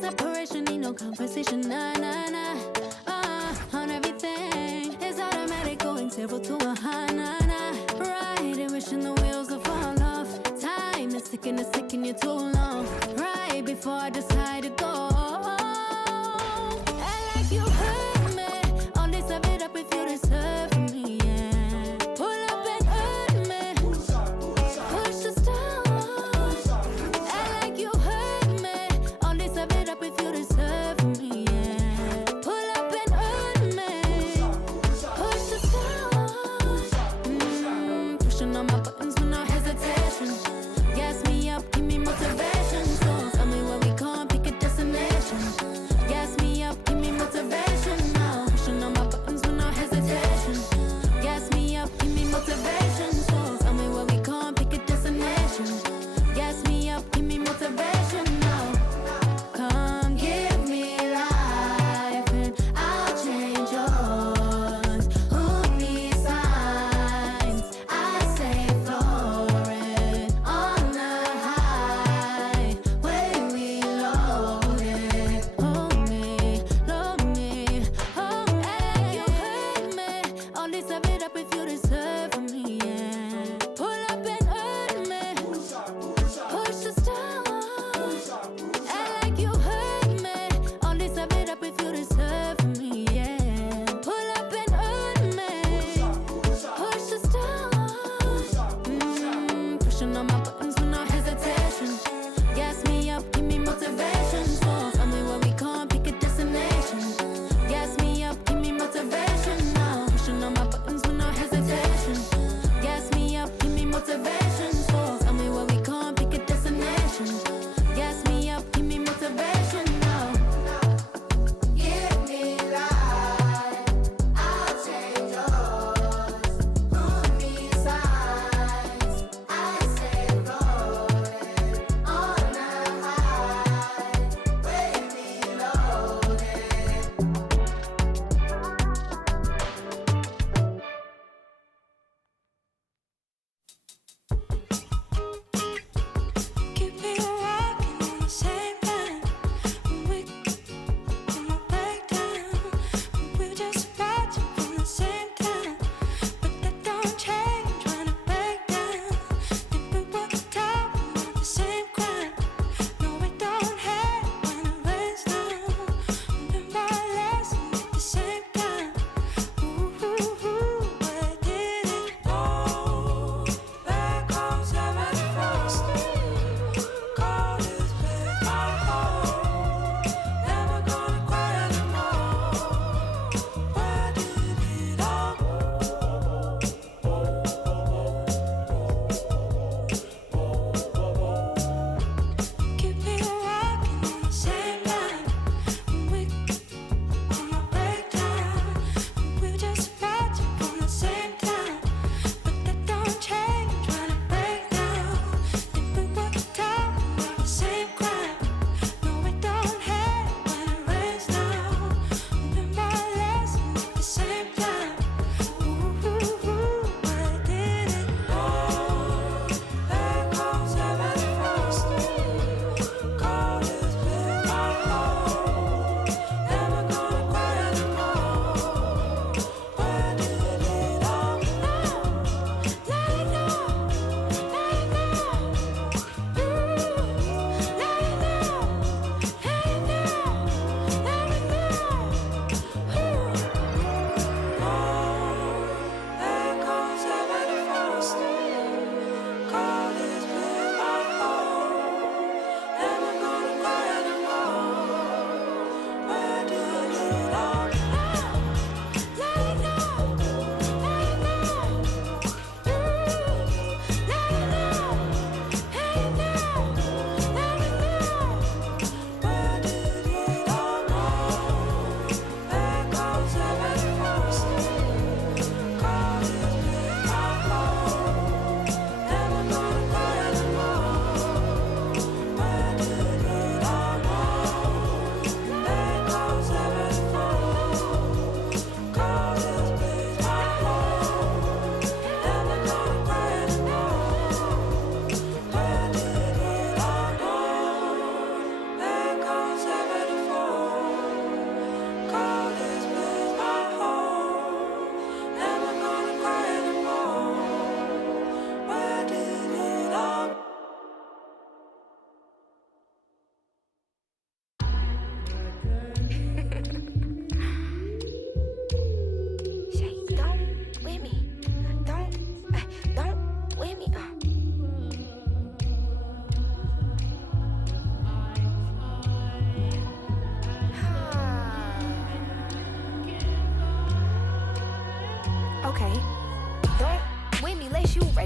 separation, need no conversation, nah, nah, nah. On everything, it's automatic, going 0 to 100, nah, nah. Riding, wishing the wheels will fall off. Time is ticking, it's taking you too long. Right before I decide to go. Act like you hurt me. Only serve it up if you deserve me, yeah. Pull up and hurt me. Push the stars. Act like you hurt me. Only serve it up if you deserve me, yeah. Pull up and hurt me. Push the stars. Pushing on my buttons with no hesitation. Gas me up, give me motivation. So tell me where we going, pick a destination. Gas me up, give me motivation now. Pushing on my buttons with no hesitation.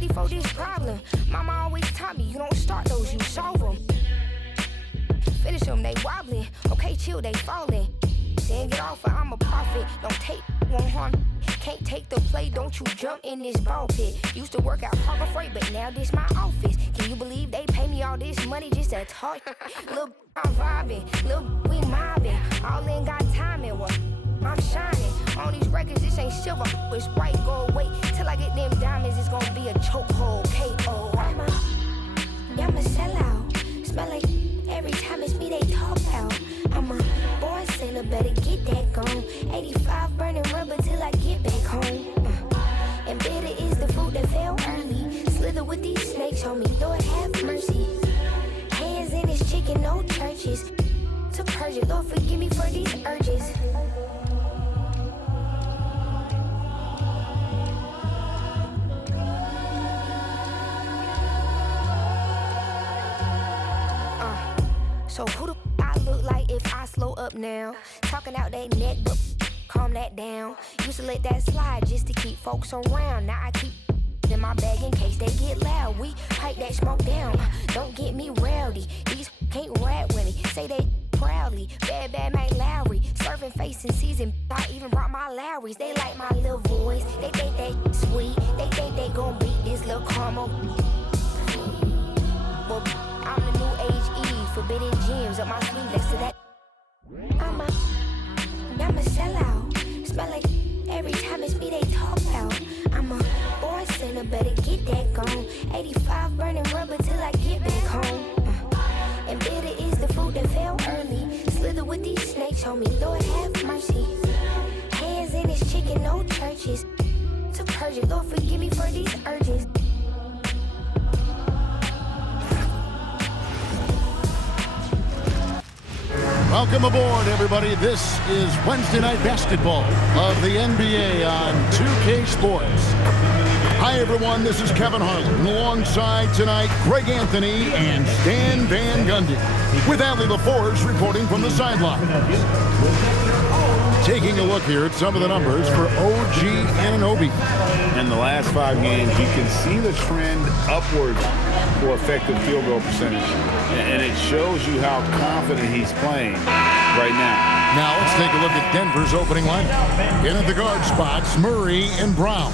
ready for this problem. Mama always taught me, you don't start those, you solve them. Finish them, they wobbling. Okay, chill, they falling. Saying get off, I'm a prophet. Don't take, won't harm. Can't take the play, don't you jump in this ball pit. Used to work out Harbor Freight, but now this my office. Can you believe they pay me all this money just to talk? Look, I'm vibing. Look, we mobbing. All in got timing. What? I'm shining. On these records, this ain't silver. It's white gold. Wait till I get them diamonds. It's gonna be a chokehold. K.O. I'm a sellout. Smell like every time it's me they talk out. I'm a born sailor, better get that gone. 85 burning rubber till I get back home. And bitter is the food that fell early. Slither with these snakes on me, Lord have mercy. Hands in his chicken, no churches. To purge it, Lord forgive me for these urges. So who the I look like if I slow up now? Talking out that neck, but calm that down. Used to let that slide just to keep folks around. Now I keep in my bag in case they get loud. We pipe that smoke down. Don't get me rowdy. These can't rap with me. Say they proudly. Bad Mike Lowry. Serving face in season. I even brought my Lowrys. They like my little voice. They think they sweet. They think they gon' beat this little caramel. Well, I'm the new age Eve. Forbidden gems up my sleeve. Next to that, I'm a sellout. Smell like every time it's me they talk out. I'm a born sinner, better get that gone. 85 burning rubber till I get back home. And bitter is the food that fell early. Slither with these snakes on me, Lord have mercy. Hands in his chicken, no churches. To purge it, Lord forgive me for these urges. Welcome aboard, everybody. This is Wednesday Night Basketball of the NBA on 2K Sports. Hi, everyone. This is Kevin Harlan. Alongside tonight, Greg Anthony and Stan Van Gundy, with Allie LaForge reporting from the sidelines. Taking a look here at some of the numbers for OG Anunoby. In the last 5 games, you can see the trend upwards for effective field goal percentage. And it shows you how confident he's playing right now. Now let's take a look at Denver's opening lineup. In at the guard spots, Murray and Brown.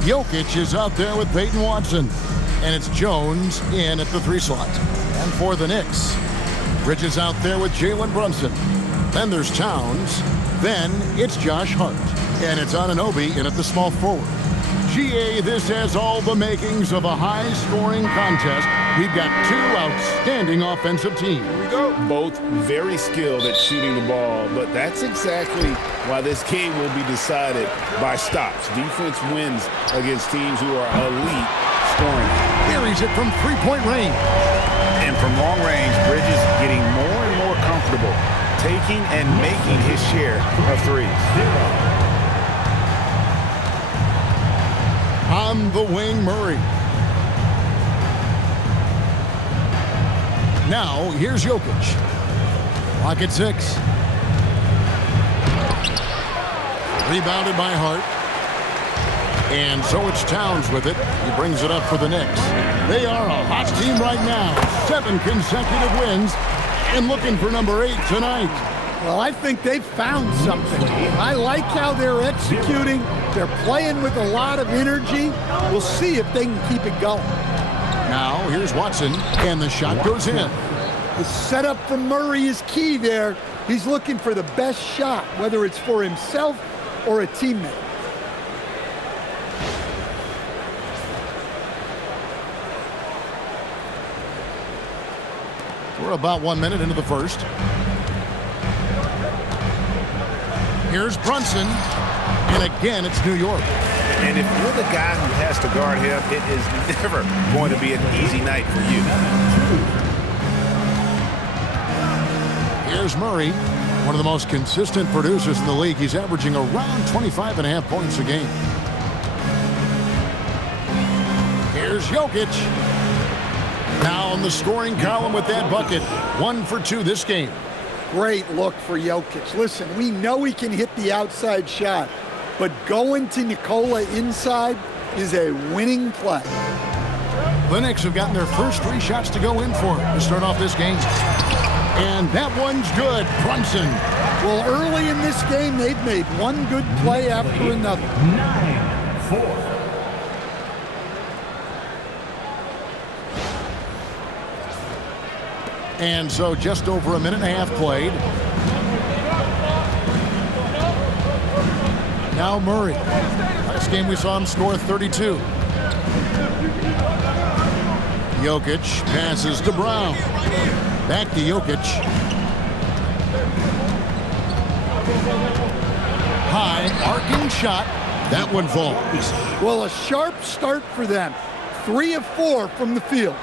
Jokic is out there with Peyton Watson. And it's Jones in at the 3 slot. And for the Knicks, Bridges out there with Jalen Brunson. Then there's Towns. Then it's Josh Hart. And it's Anunoby in at the small forward. GA, this has all the makings of a high-scoring contest. We've got 2 outstanding offensive teams. Here we go. Both very skilled at shooting the ball, but that's exactly why this game will be decided by stops. Defense wins against teams who are elite scoring. Buries it from 3-point range. And from long range, Bridges getting more and more comfortable taking and making his share of threes. On the wing, Murray. Now, here's Jokic. Clock at 6. Rebounded by Hart. And so it's Towns with it. He brings it up for the Knicks. They are a hot team right now. 7 consecutive wins and looking for number 8 tonight. Well, I think they've found something. I like how they're executing. They're playing with a lot of energy. We'll see if they can keep it going. Now, here's Watson, and the shot goes in. The setup from Murray is key there. He's looking for the best shot, whether it's for himself or a teammate. We're about 1 minute into the first. Here's Brunson, and again, it's New York. And if you're the guy who has to guard him, it is never going to be an easy night for you. Here's Murray, one of the most consistent producers in the league. He's averaging around 25.5 points a game. Here's Jokic. Now on the scoring column with that bucket. 1 for 2 this game. Great look for Jokic. Listen, we know he can hit the outside shot, but going to Nikola inside, is a winning play. The Knicks have gotten their first 3 shots to go in for to start off this game. And that one's good. Brunson. Well, early in this game, they've made one good play after another. 9-4. And so just over a minute and a half played. Now Murray. Last game we saw him score 32. Jokic passes to Brown. Back to Jokic. High arcing shot. That one falls. Well, a sharp start for them. 3 of 4 from the field.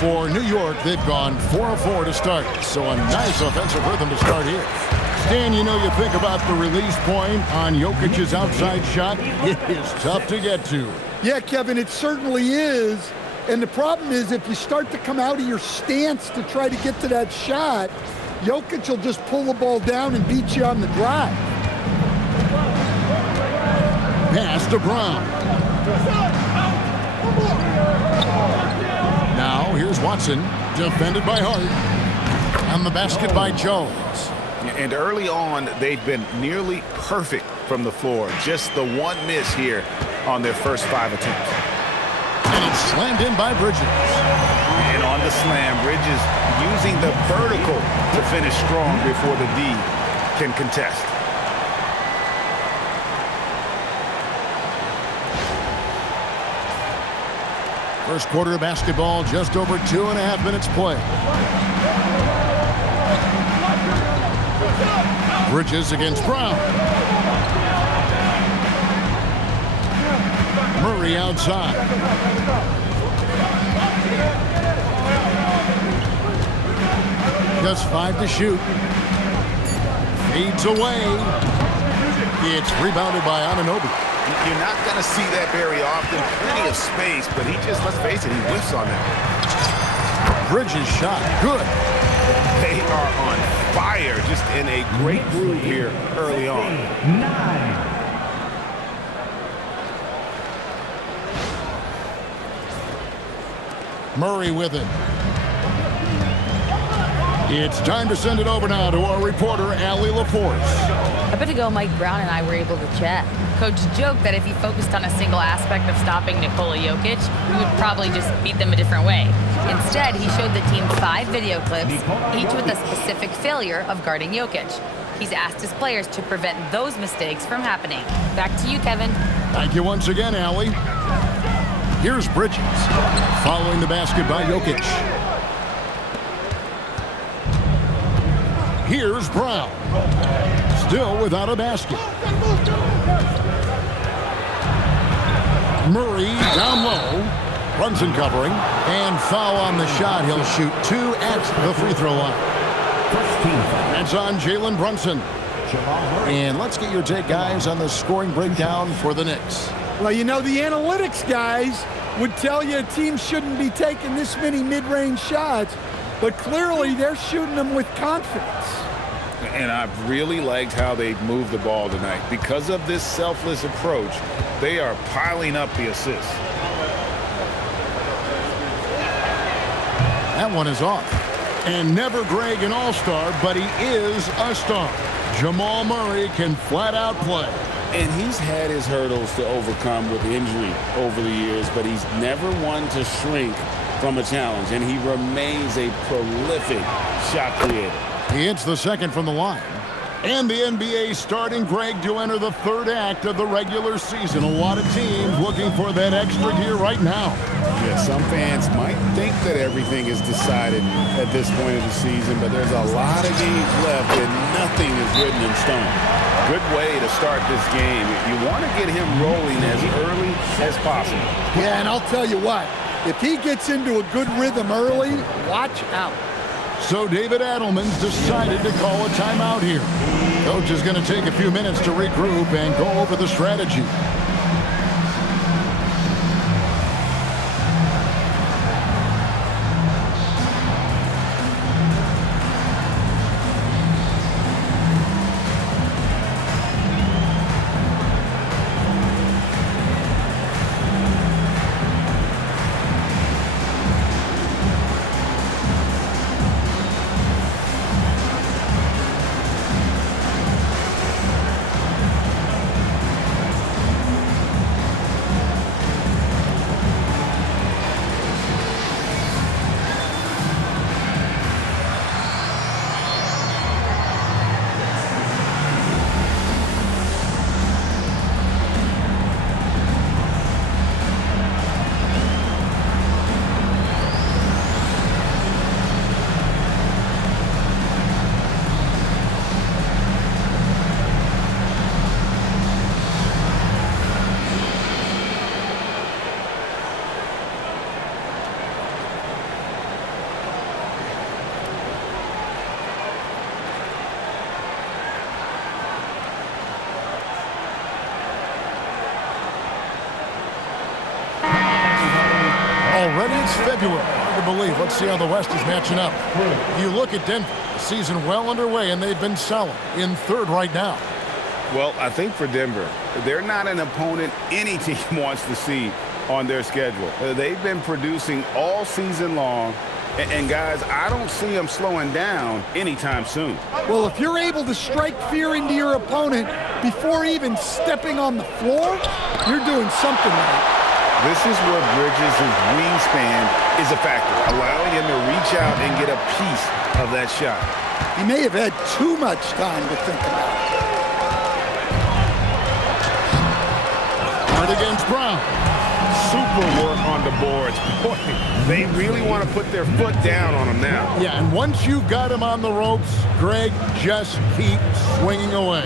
For New York, they've gone 4 of 4 to start. So a nice offensive rhythm to start here. Stan, you know, you think about the release point on Jokic's outside shot. It is tough to get to. Yeah, Kevin, it certainly is. And the problem is if you start to come out of your stance to try to get to that shot, Jokic will just pull the ball down and beat you on the drive. Pass to Brown. Now here's Watson, defended by Hart. On the basket by Jones. And early on, they've been nearly perfect from the floor. Just the one miss here on their first 5 attempts. And it's slammed in by Bridges. And on the slam, Bridges using the vertical to finish strong before the D can contest. First quarter of basketball, just over 2.5 minutes play. Bridges against Brown. Murray outside. Just 5 to shoot. Fades away. It's rebounded by Anunoby. You're not going to see that very often. Plenty of space, but he just, let's face it, he whiffs on that. Bridges shot. Good. They are on fire, just in a great groove here early on. 9. Murray with it. It's time to send it over now to our reporter, Allie LaForce. A bit ago, Mike Brown and I were able to chat. Coach joked that if he focused on a single aspect of stopping Nikola Jokic, he would probably just beat them a different way. Instead, he showed the team 5 video clips, each with a specific failure of guarding Jokic. He's asked his players to prevent those mistakes from happening. Back to you, Kevin. Thank you once again, Allie. Here's Bridges, following the basket by Jokic. Here's Brown, still without a basket. Murray down low, Brunson covering, and foul on the shot. He'll shoot 2 at the free throw line. That's on Jalen Brunson. And let's get your take, guys, on the scoring breakdown for the Knicks. Well, you know, the analytics guys would tell you a team shouldn't be taking this many mid-range shots, but clearly they're shooting them with confidence. And I've really liked how they've moved the ball tonight. Because of this selfless approach, they are piling up the assists. That one is off. And never Greg an all-star, but he is a star. Jamal Murray can flat out play. And he's had his hurdles to overcome with injury over the years, but he's never one to shrink from a challenge, and he remains a prolific shot creator. He hits the second from the line. And the NBA starting, Greg, to enter the 3rd act of the regular season. A lot of teams looking for that extra gear right now. Yeah, some fans might think that everything is decided at this point of the season, but there's a lot of games left and nothing is written in stone. Good way to start this game. You want to get him rolling as early as possible. Yeah, and I'll tell you what, if he gets into a good rhythm early, watch out. So David Adelman's decided to call a timeout here. Coach is going to take a few minutes to regroup and go over the strategy. Already it's February. Hard to believe. Let's see how the West is matching up. You look at Denver, the season well underway, and they've been solid in third right now. Well, I think for Denver, they're not an opponent any team wants to see on their schedule. They've been producing all season long. And guys, I don't see them slowing down anytime soon. Well, if you're able to strike fear into your opponent before even stepping on the floor, you're doing something right. This is where Bridges' wingspan is a factor, allowing him to reach out and get a piece of that shot. He may have had too much time to think about it. Hard against Brown. Super work on the boards. Boy, they really want to put their foot down on him now. Yeah, and once you've got him on the ropes, Greg, just keep swinging away.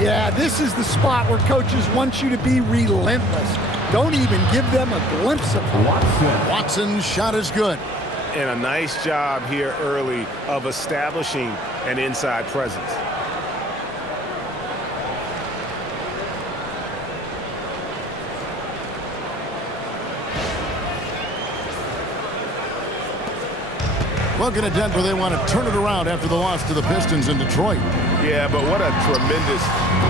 Yeah, this is the spot where coaches want you to be relentless. Don't even give them a glimpse of it. Watson's shot is good. And a nice job here early of establishing an inside presence. Looking at Denver, they want to turn it around after the loss to the Pistons in Detroit. Yeah, but what a tremendous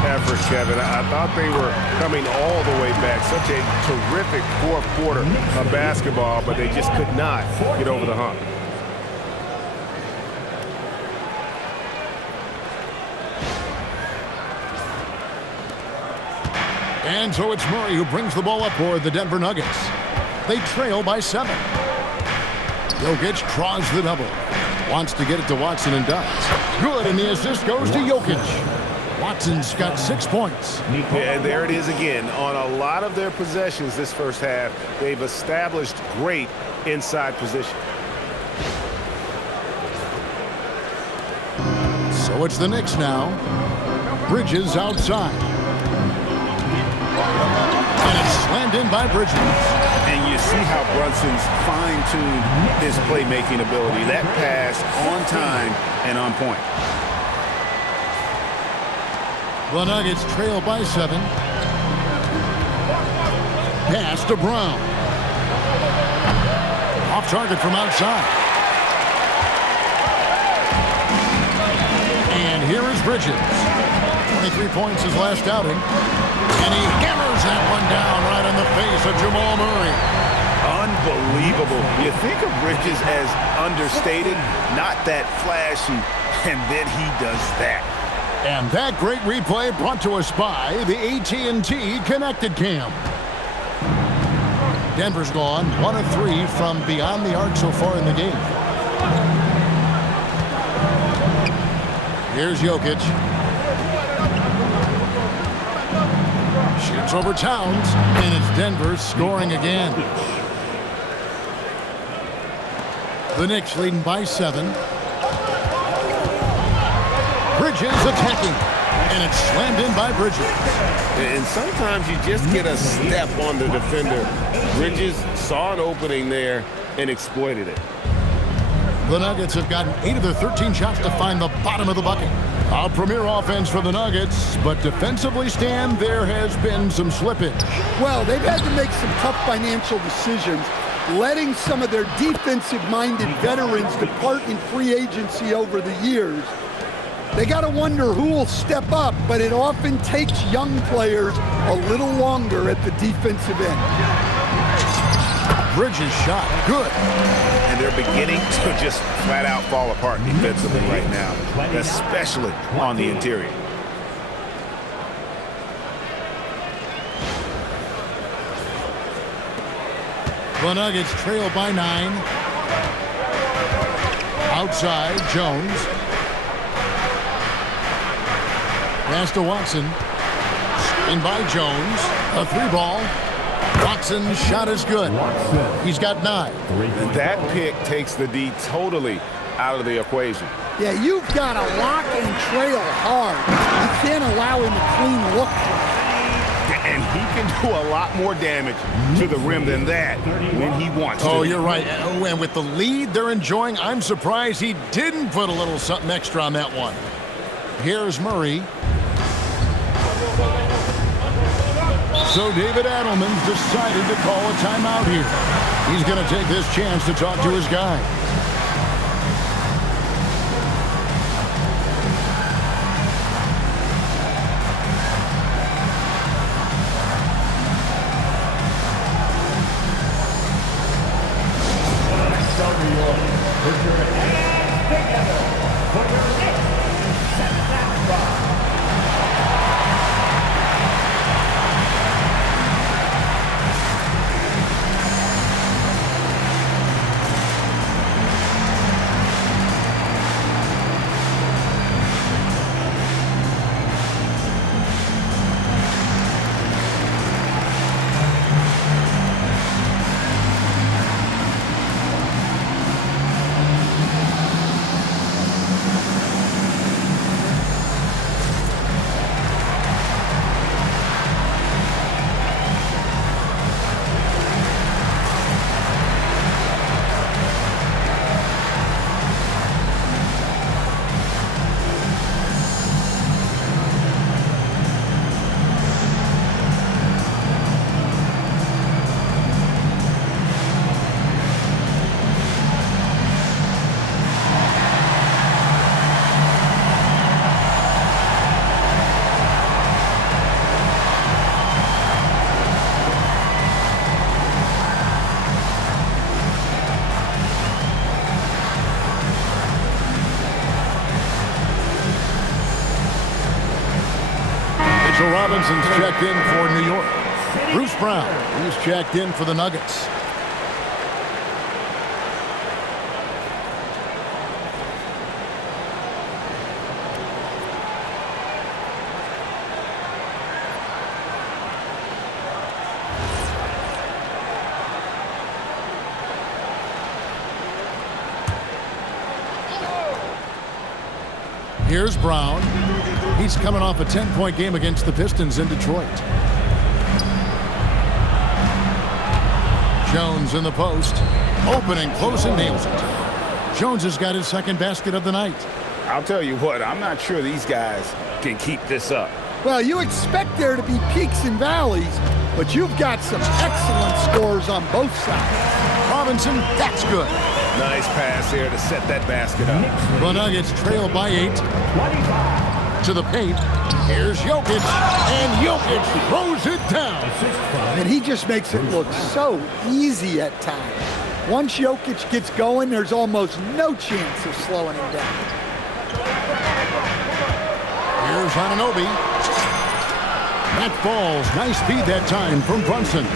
effort, Kevin. I thought they were coming all the way back. Such a terrific fourth quarter of basketball, but they just could not get over the hump. And so it's Murray who brings the ball up for the Denver Nuggets. They trail by 7. Jokic draws the double. Wants to get it to Watson and does. Good, and the assist goes to Jokic. Watson's got 6 points. Yeah, and there it is again. On a lot of their possessions this first half, they've established great inside position. So it's the Knicks now. Bridges outside. And it's slammed in by Bridges. And you see how Brunson's fine-tuned his playmaking ability. That pass on time and on point. The Nuggets trail by 7. Pass to Brown. Off target from outside. And here is Bridges. 23 points his last outing. And he hammers that one down right in the face of Jamal Murray. Unbelievable. You think of Bridges as understated, not that flashy, and then he does that. And that great replay brought to us by the AT&T Connected Cam. Denver's gone 1 of 3 from beyond the arc so far in the game. Here's Jokic. Shoots over Towns, and it's Denver scoring again. The Knicks leading by 7. Bridges attacking, and it's slammed in by Bridges. And sometimes you just get a step on the defender. Bridges saw an opening there and exploited it. The Nuggets have gotten 8 of their 13 shots to find the bottom of the bucket. A premier offense for the Nuggets, but defensively, Stan, there has been some slippage. Well, they've had to make some tough financial decisions, letting some of their defensive-minded veterans depart in free agency over the years. They got to wonder who will step up, but it often takes young players a little longer at the defensive end. Bridges shot, good. And they're beginning to just flat out fall apart defensively right now, especially on the interior. The Nuggets trail by 9. Outside, Jones. Pass to Watson. In by Jones. A 3-ball. Watson's shot is good. He's got 9. And that pick takes the D totally out of the equation. Yeah, you've got to lock and trail hard. You can't allow him a clean look. And he can do a lot more damage to the rim than that when he wants to. Oh, you're right. And with the lead they're enjoying, I'm surprised he didn't put a little something extra on that one. Here's Murray. So David Adelman's decided to call a timeout here. He's going to take this chance to talk to his guy. Put your hands together for your Knicks. Set that spot. Mitchell Robinson's checked in for New York. Bruce Brown, he's checked in for the Nuggets. Here's Brown. He's coming off a 10-point game against the Pistons in Detroit. Jones in the post. Opening close and nails it. Jones has got his second basket of the night. I'll tell you what, I'm not sure these guys can keep this up. Well, you expect there to be peaks and valleys, but you've got some excellent scores on both sides. Robinson, that's good. Nice pass here to set that basket up. The Nuggets trail by 8. 25. To the paint. Here's Jokic, and Jokic throws it down. And he just makes it look so easy at times. Once Jokic gets going, there's almost no chance of slowing him down. Here's Anunoby. That falls. Nice feed that time from Brunson.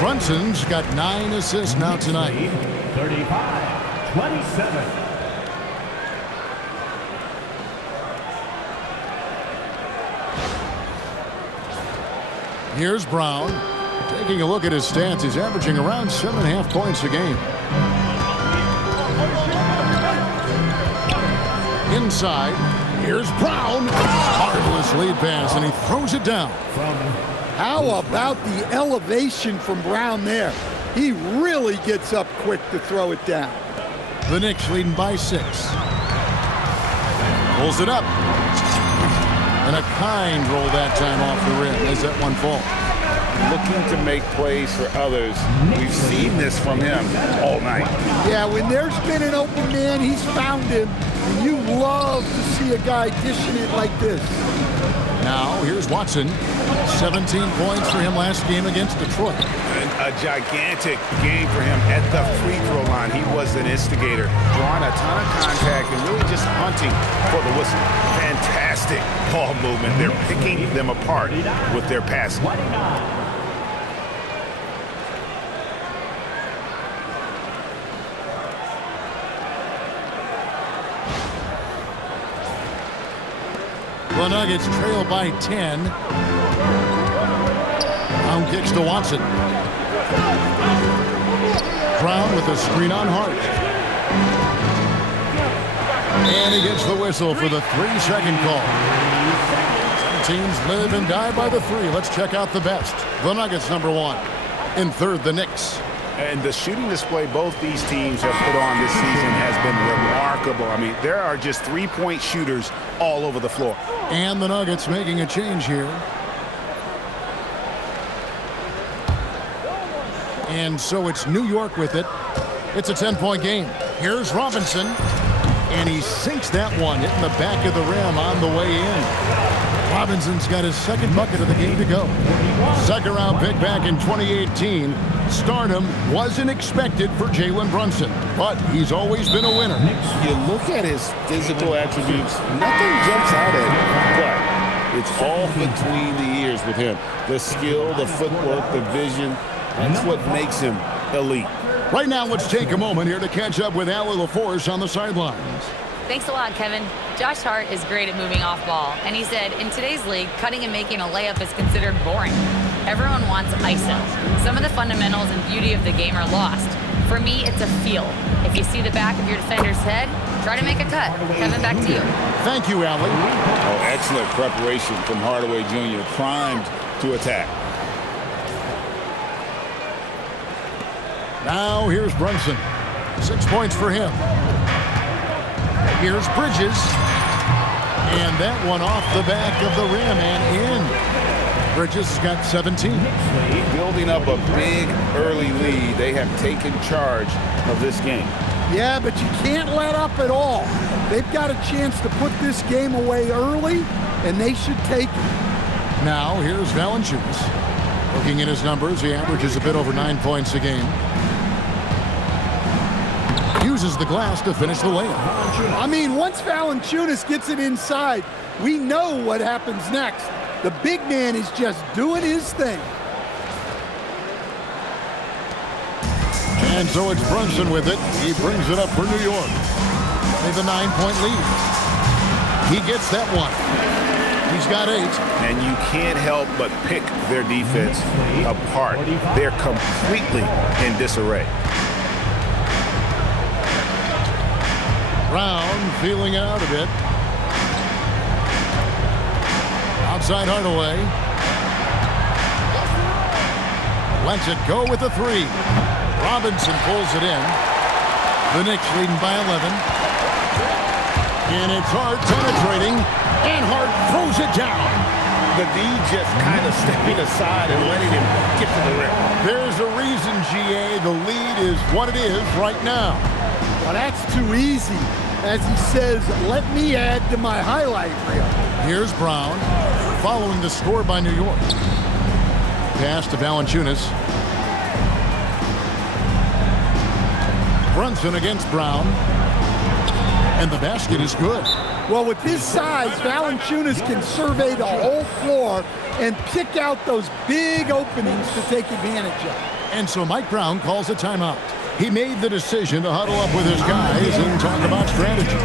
Brunson's got 9 assists now tonight. 35-27. Here's Brown. Taking a look at his stats, he's averaging around 7.5 points a game. Inside, here's Brown. Marvelous lead pass, and he throws it down. How about the elevation from Brown there? He really gets up quick to throw it down. The Knicks leading by 6. Pulls it up. And a kind roll that time off the rim as that one falls. Looking to make plays for others. We've seen this from him all night. Yeah, when there's been an open man, he's found him. And you love to see a guy dishing it like this. Now, here's Watson. 17 points for him last game against Detroit. A gigantic game for him at the free throw line. He was an instigator, drawing a ton of contact and really just hunting for the whistle. Fantastic ball movement. They're picking them apart with their passing. The Nuggets trail by 10. Brown kicks to Watson. Brown with a screen on Hart. And he gets the whistle for the 3-second call. Some teams live and die by the 3. Let's check out the best. The Nuggets number 1. In third, the Knicks. And the shooting display both these teams have put on this season has been remarkable. I mean, there are just three-point shooters all over the floor. And the Nuggets making a change here. And so it's New York with it. It's a 10-point game. Here's Robinson. And he sinks that one, hitting the back of the rim on the way in. Robinson's got his second bucket of the game to go. Second round pick back in 2018. Stardom wasn't expected for Jalen Brunson, but he's always been a winner. You look at his physical attributes, nothing jumps out at him, but it's all between the ears with him. The skill, the footwork, the vision, that's what makes him elite. Right now, let's take a moment here to catch up with Allie LaForce on the sidelines. Thanks a lot, Kevin. Josh Hart is great at moving off ball, and he said, in today's league, cutting and making a layup is considered boring. Everyone wants ISO. Some of the fundamentals and beauty of the game are lost. For me, it's a feel. If you see the back of your defender's head, try to make a cut. Kevin, back to you. Thank you, Allie. Oh, excellent preparation from Hardaway Jr., primed to attack. Now here's Brunson. 6 points for him. Here's Bridges. And that one off the back of the rim and in. Bridges has got 17. Building up a big early lead. They have taken charge of this game. Yeah, but you can't let up at all. They've got a chance to put this game away early, and they should take it. Now here's Valanciunas. Looking at his numbers, he averages a bit over 9 points a game. Uses the glass to finish the layup. I mean, once Valanciunas gets it inside, we know what happens next. The big man is just doing his thing. And so it's Brunson with it. He brings it up for New York. With a 9-point lead. He gets that one. He's got 8. And you can't help but pick their defense apart. They're completely in disarray. Brown feeling out a bit. Outside Hardaway. Lets it go with a 3. Robinson pulls it in. The Knicks leading by 11. And it's Hart penetrating. And Hart throws it down. The D just kind of stepping aside and letting him get to the rim. There's a reason, GA. The lead is what it is right now. Well, that's too easy. As he says, let me add to my highlight reel. Here's Brown, following the score by New York. Pass to Valanciunas. Brunson against Brown. And the basket is good. Well, with his size, Valanciunas can survey the whole floor and pick out those big openings to take advantage of. And so Mike Brown calls a timeout. He made the decision to huddle up with his guys and talk about strategy.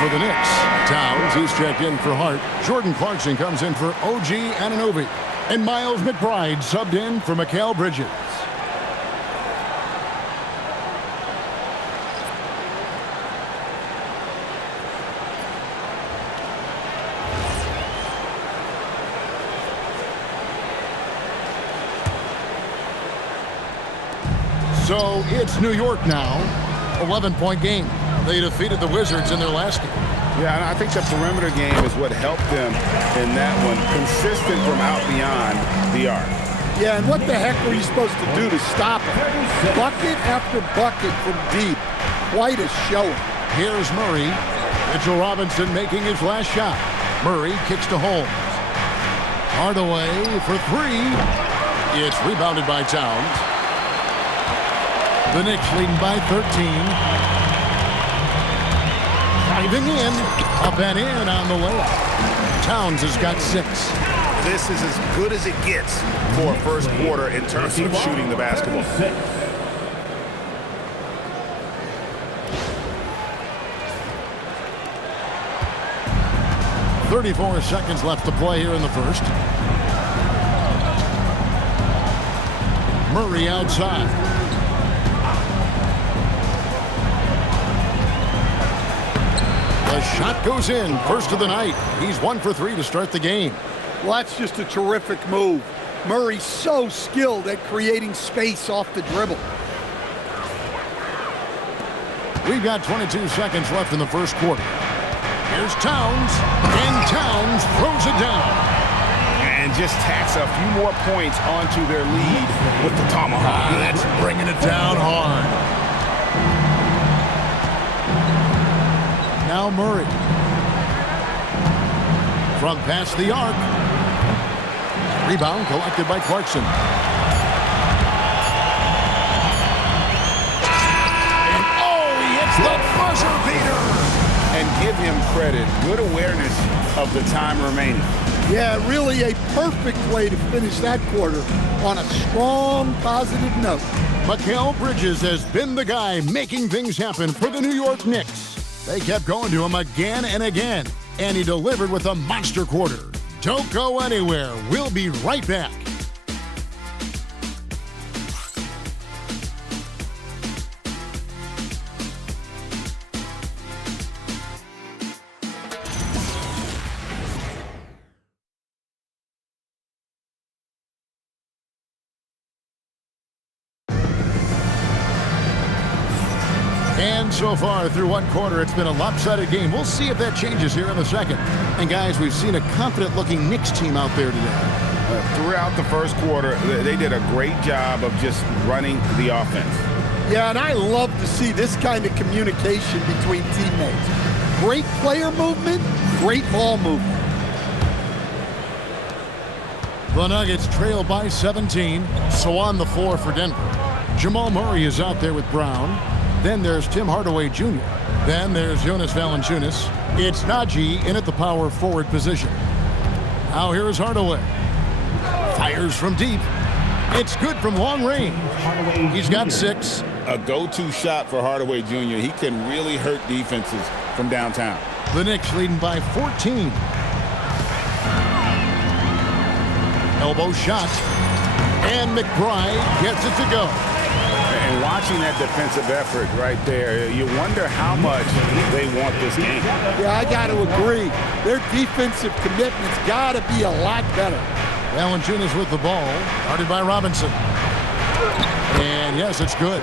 For the Knicks, Towns, he's checked in for Hart. Jordan Clarkson comes in for OG Anunoby. And Miles McBride subbed in for Mikal Bridges. So it's New York now. 11-point game. They defeated the Wizards in their last game. Yeah, and I think the perimeter game is what helped them in that one. Consistent from out beyond the arc. Yeah, and what the heck were you supposed to do to stop him? Bucket after bucket from deep. Quite a showing. Here's Murray. Mitchell Robinson making his last shot. Murray kicks to Holmes. Hardaway for three. It's rebounded by Towns. The Knicks leading by 13. Driving in, up and in on the layup. Towns has got 6. This is as good as it gets for first quarter in terms of shooting the basketball. 34 seconds left to play here in the first. Murray outside. The shot goes in. First of the night. He's 1 for 3 to start the game. Well, that's just a terrific move. Murray's so skilled at creating space off the dribble. We've got 22 seconds left in the first quarter. Here's Towns, and Towns throws it down. And just tacks a few more points onto their lead with the tomahawk. That's bringing it down hard. Now Murray. From past the arc. Rebound collected by Clarkson. And he hits the buzzer beater. And give him credit. Good awareness of the time remaining. Yeah, really a perfect way to finish that quarter on a strong, positive note. Mikal Bridges has been the guy making things happen for the New York Knicks. They kept going to him again and again, and he delivered with a monster quarter. Don't go anywhere. We'll be right back. And so far through one quarter, it's been a lopsided game. We'll see if that changes here in the second. And guys, we've seen a confident-looking Knicks team out there today. Throughout the first quarter, they did a great job of just running the offense. Yeah, and I love to see this kind of communication between teammates. Great player movement, great ball movement. The Nuggets trail by 17, so on the floor for Denver. Jamal Murray is out there with Brown. Then there's Tim Hardaway Jr. Then there's Jonas Valanciunas. It's Najee in at the power forward position. Now here's Hardaway. Fires from deep. It's good from long range. He's got 6. A go-to shot for Hardaway Jr. He can really hurt defenses from downtown. The Knicks leading by 14. Elbow shot. And McBride gets it to go. And watching that defensive effort right there, you wonder how much they want this game. Yeah, I got to agree. Their defensive commitment's got to be a lot better. Valanciunas with the ball, guarded by Robinson. And yes, it's good.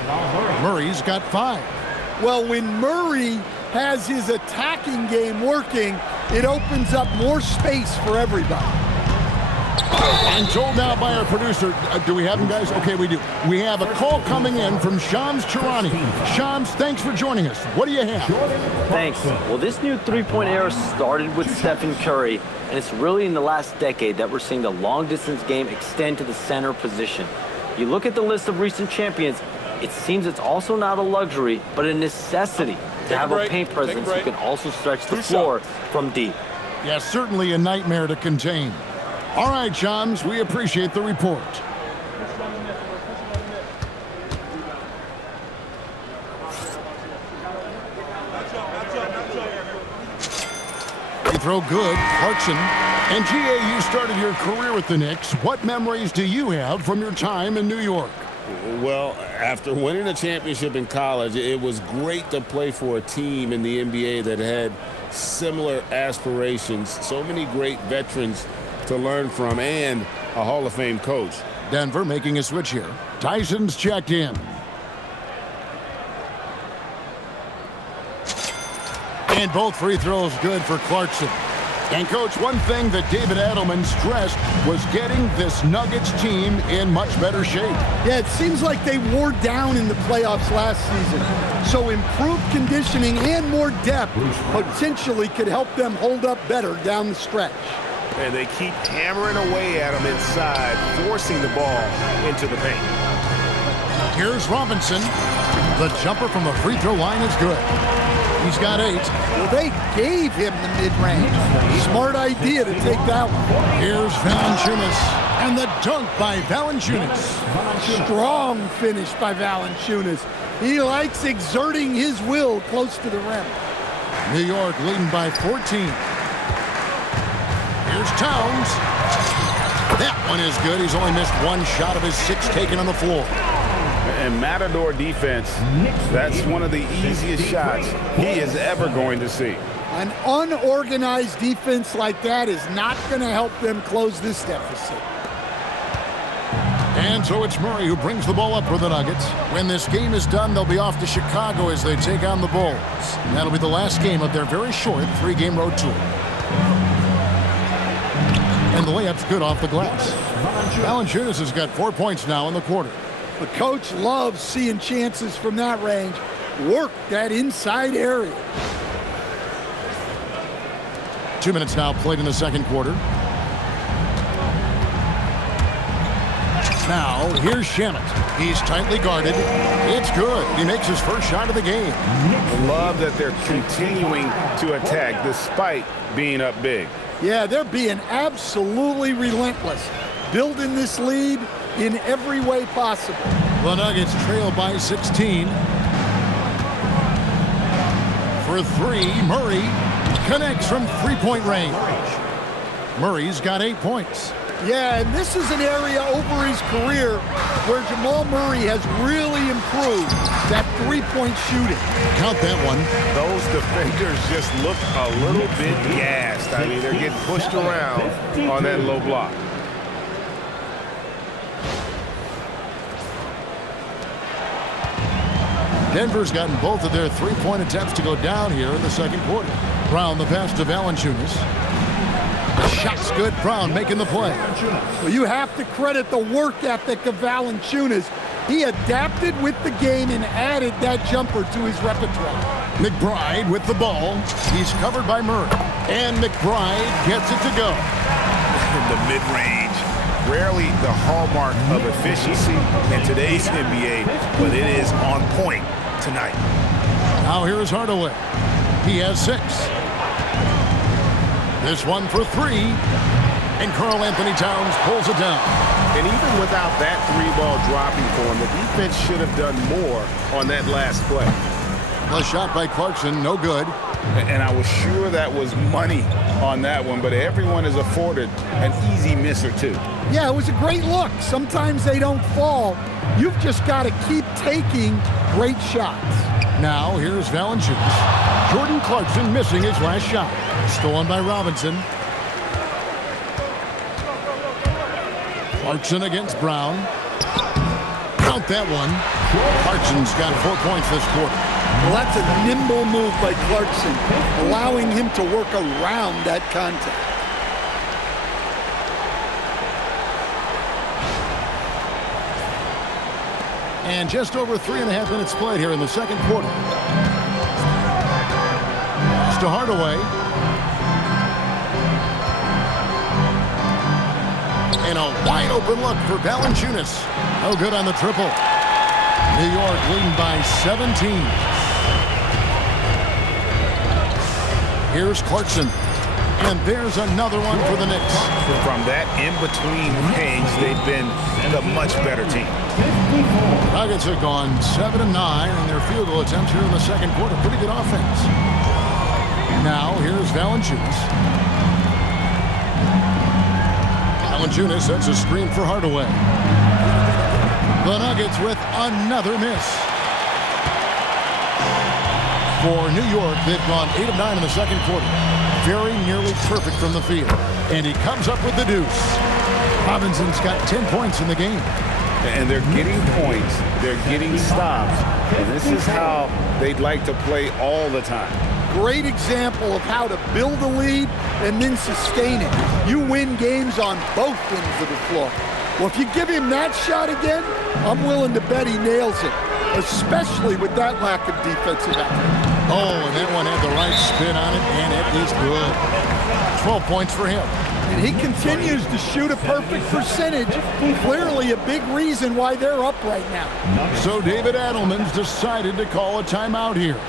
Murray's got 5. Well, when Murray has his attacking game working, it opens up more space for everybody. I'm told now by our producer, do we have him, guys? Okay, we do. We have a call coming in from Shams Charania. Shams, thanks for joining us. What do you have? Thanks. Well, this new three-point era started with Stephen Curry, and it's really in the last decade that we're seeing the long-distance game extend to the center position. You look at the list of recent champions, it seems it's also not a luxury, but a necessity to have a paint presence who can also stretch the floor from deep. Yeah, certainly a nightmare to contain. All right, Shams, we appreciate the report. They throw good. Clarkson. And G.A., you started your career with the Knicks. What memories do you have from your time in New York? Well, after winning a championship in college, it was great to play for a team in the NBA that had similar aspirations. So many great veterans to learn from, and a Hall of Fame coach. Denver making a switch here. Tyson's checked in. And both free throws good for Clarkson. And, Coach, one thing that David Adelman stressed was getting this Nuggets team in much better shape. Yeah, it seems like they wore down in the playoffs last season. So improved conditioning and more depth potentially could help them hold up better down the stretch. And they keep hammering away at them inside, forcing the ball into the paint. Here's Robinson. The jumper from the free throw line is good. He's got 8. Well, they gave him the mid-range. Smart idea to take that one. Here's Valanciunas. And the dunk by Valanciunas. Strong finish by Valanciunas. He likes exerting his will close to the rim. New York leading by 14. Here's Towns. That one is good. He's only missed 1 shot of his 6 taken on the floor. And Matador defense, that's one of the easiest shots he is ever going to see. An unorganized defense like that is not going to help them close this deficit. And so it's Murray who brings the ball up for the Nuggets. When this game is done, they'll be off to Chicago as they take on the Bulls. That'll be the last game of their very short 3-game road tour. And the layup's good off the glass. Valanciunas has got 4 points now in the quarter. The coach loves seeing chances from that range. Work that inside area. 2 minutes now played in the second quarter. Now, here's Shamet. He's tightly guarded. It's good. He makes his first shot of the game. Love that they're continuing to attack despite being up big. Yeah, they're being absolutely relentless. Building this lead in every way possible. The Nuggets trail by 16. For 3, Murray connects from 3-point range. Murray's got 8 points. Yeah, and this is an area over his career where Jamal Murray has really improved that 3-point shooting. Count that one. Those defenders just look a little bit gassed. I mean, they're getting pushed around on that low block. Denver's gotten both of their 3-point attempts to go down here in the second quarter. Brown the pass to Valanciunas. The shot's good. Brown making the play. Well, you have to credit the work ethic of Valanciunas. He adapted with the game and added that jumper to his repertoire. McBride with the ball. He's covered by Murray. And McBride gets it to go. In the mid-range, rarely the hallmark of efficiency in today's NBA, but it is on point tonight. Now here's Hardaway. He has 6. This one for 3. And Karl Anthony Towns pulls it down. And even without that 3-ball dropping for him, the defense should have done more on that last play. The shot by Clarkson, no good. And I was sure that was money on that one, but everyone is afforded an easy miss or 2. Yeah, it was a great look. Sometimes they don't fall. You've just got to keep taking great shots. Now here's Valanciunas. Jordan Clarkson missing his last shot. Stolen by Robinson. Clarkson against Brown. Count that one. Clarkson's got 4 points this quarter. Well, that's a nimble move by Clarkson, allowing him to work around that contact. And just over 3.5 minutes played here in the second quarter. It's to Hardaway. And a wide open look for Valanciunas. No good on the triple. New York leading by 17. Here's Clarkson. And there's another one for the Knicks. From that in-between range, they've been the much better team. Nuggets have gone 7-9 in their field goal attempts here in the second quarter. Pretty good offense. Now here's Valanciunas. Valanciunas sets a screen for Hardaway. The Nuggets with another miss. For New York, they've gone 8 of 9 in the second quarter. Very nearly perfect from the field. And he comes up with the deuce. Robinson's got 10 points in the game. And they're getting points. They're getting stops. And this is how they'd like to play all the time. great example of how to build a lead and then sustain it. You win games on both ends of the floor. Well, if you give him that shot again, I'm willing to bet he nails it, especially with that lack of defensive effort. Oh, and that one had the right spin on it, and it is good. 12 points for him. And he continues to shoot a perfect percentage. Clearly a big reason why they're up right now. So David Adelman's decided to call a timeout here.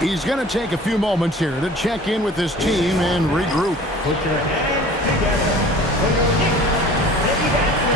He's going to take a few moments here to check in with his team and regroup. Put your hands together for your Knicks city dancer.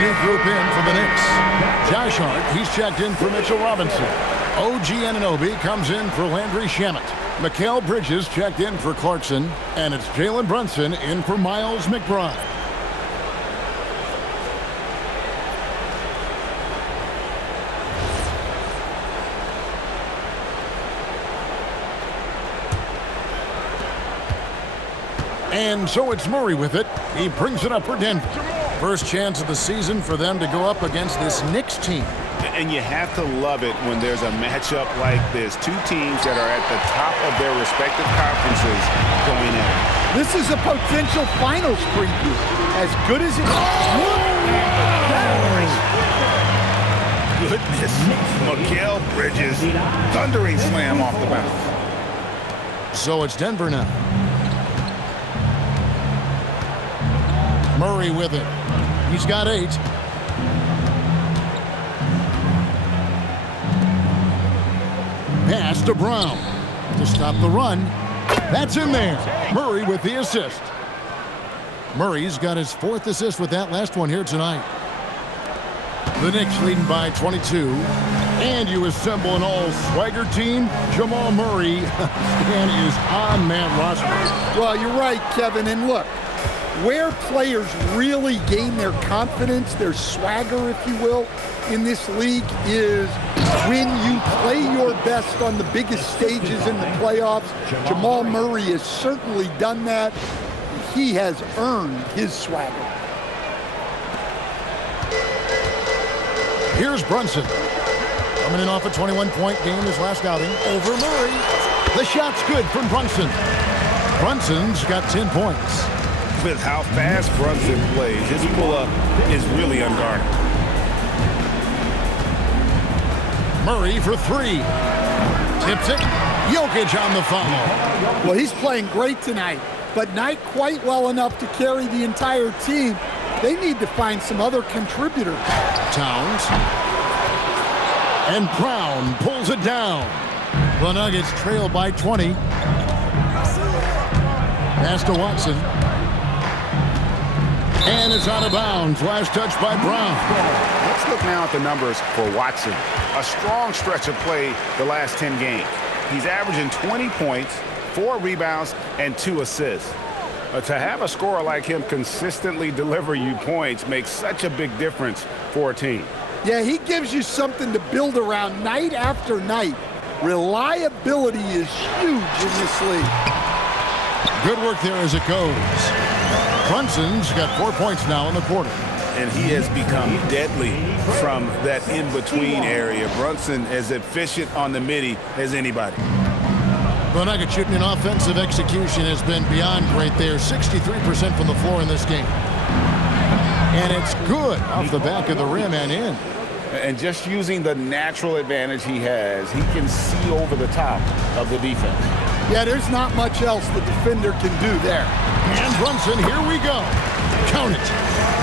New group in for the Knicks. Josh Hart, he's checked in for Mitchell Robinson. OG Anunoby comes in for Landry Shamet. Mikal Bridges checked in for Clarkson. And it's Jalen Brunson in for Miles McBride. And so it's Murray with it. He brings it up for Denver. First chance of the season for them to go up against this Knicks team. And you have to love it when there's a matchup like this. Two teams that are at the top of their respective conferences going at it. This is a potential finals preview. As good as it is. Goodness. Mikal Bridges, thundering slam off the bounce. So it's Denver now. Murray with it. He's got 8. Pass to Brown to stop the run. That's in there. Murray with the assist. Murray's got his 4th assist with that last one here tonight. The Knicks leading by 22. And you assemble an all-swagger team. Jamal Murray is on that roster. Well, you're right, Kevin. And look, where players really gain their confidence, their swagger, if you will, in this league is when you play your best on the biggest stages in the playoffs. Jamal Murray has certainly done that. He has earned his swagger. Here's Brunson. Coming in off a 21-point game his last outing over Murray. The shot's good from Brunson. Brunson's got 10 points. With how fast Brunson plays, his pull-up is really unguarded. Murray for 3. Tips it. Jokic on the follow. Well, he's playing great tonight, but not quite well enough to carry the entire team. They need to find some other contributors. Towns. And Brown pulls it down. The Nuggets trail by 20. Pass to Watson. And it's out of bounds. Last touch by Brown. Let's look now at the numbers for Watson. A strong stretch of play the last 10 games. He's averaging 20 points, 4 rebounds, and 2 assists. To have a scorer like him consistently deliver you points makes such a big difference for a team. Yeah, he gives you something to build around night after night. Reliability is huge in this league. Good work there as it goes. Brunson's got 4 points now in the quarter. and he has become deadly from that in-between area. Brunson is efficient on the midi as anybody. The Nuggets shooting in offensive execution has been beyond great there. 63% from the floor in this game. And it's good off the back of the rim and in. And just using the natural advantage he has, he can see over the top of the defense. Yeah, there's not much else the defender can do there. And Brunson, here we go. Count it.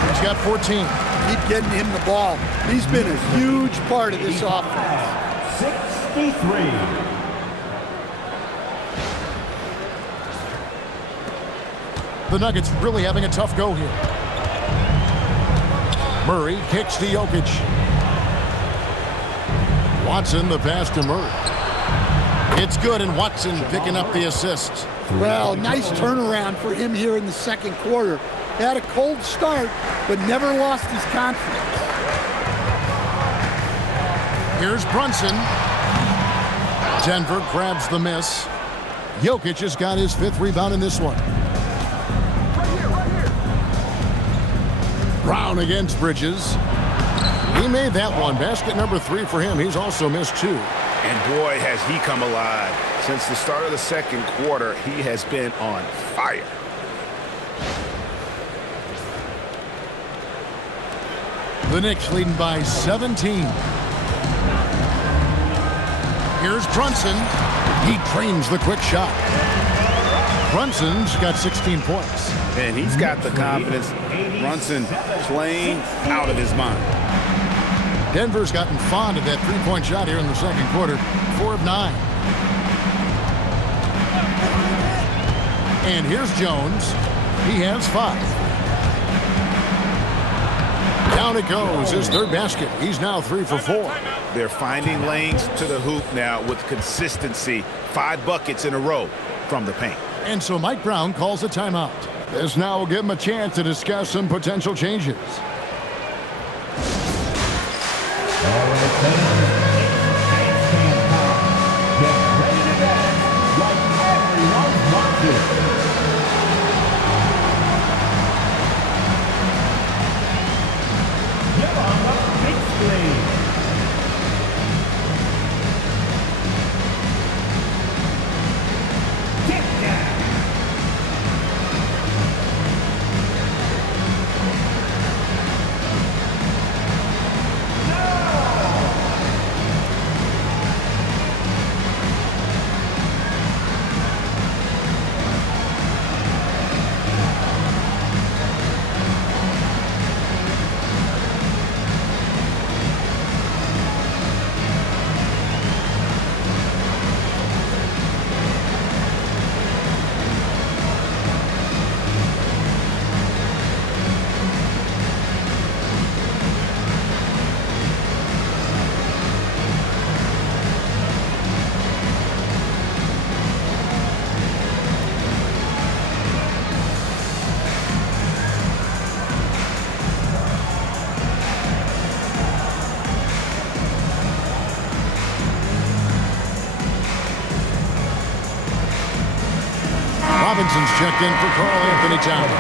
He's got 14. Keep getting him the ball. He's been a huge part of this offense. 63. The Nuggets really having a tough go here. Murray kicks to Jokic. Watson, the pass to Murray. It's good, and Watson picking up the assist. Well, nice turnaround for him here in the second quarter. He had a cold start, but never lost his confidence. Here's Brunson. Denver grabs the miss. Jokic has got his 5th rebound in this one. Brown against Bridges. He made that one. Basket number 3 for him. He's also missed 2. And boy, has he come alive. Since the start of the second quarter, he has been on fire. The Knicks leading by 17. Here's Brunson. He drains the quick shot. Brunson's got 16 points. And he's got the confidence. Brunson playing out of his mind. Denver's gotten fond of that three-point shot here in the second quarter. 4 of 9. And here's Jones. He has 5. Down it goes. His 3rd basket. He's now 3 for 4. They're finding lanes to the hoop now with consistency. 5 buckets in a row from the paint. And so Mike Brown calls a timeout. This now will give him a chance to discuss some potential changes. All right, fans, it's game time. Get ready to dance like everyone wants it. Get on the big screen. Get down. Robinson's checked in for Karl Anthony Towns.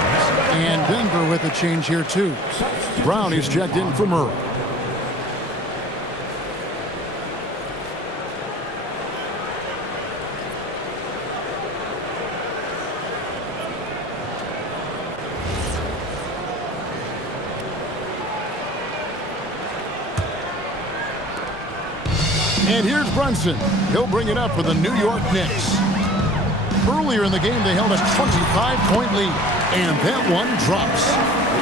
And Denver with a change here, too. Brown is checked in for Murray. And here's Brunson. He'll bring it up for the New York Knicks. Earlier in the game, they held a 25-point lead, and that one drops.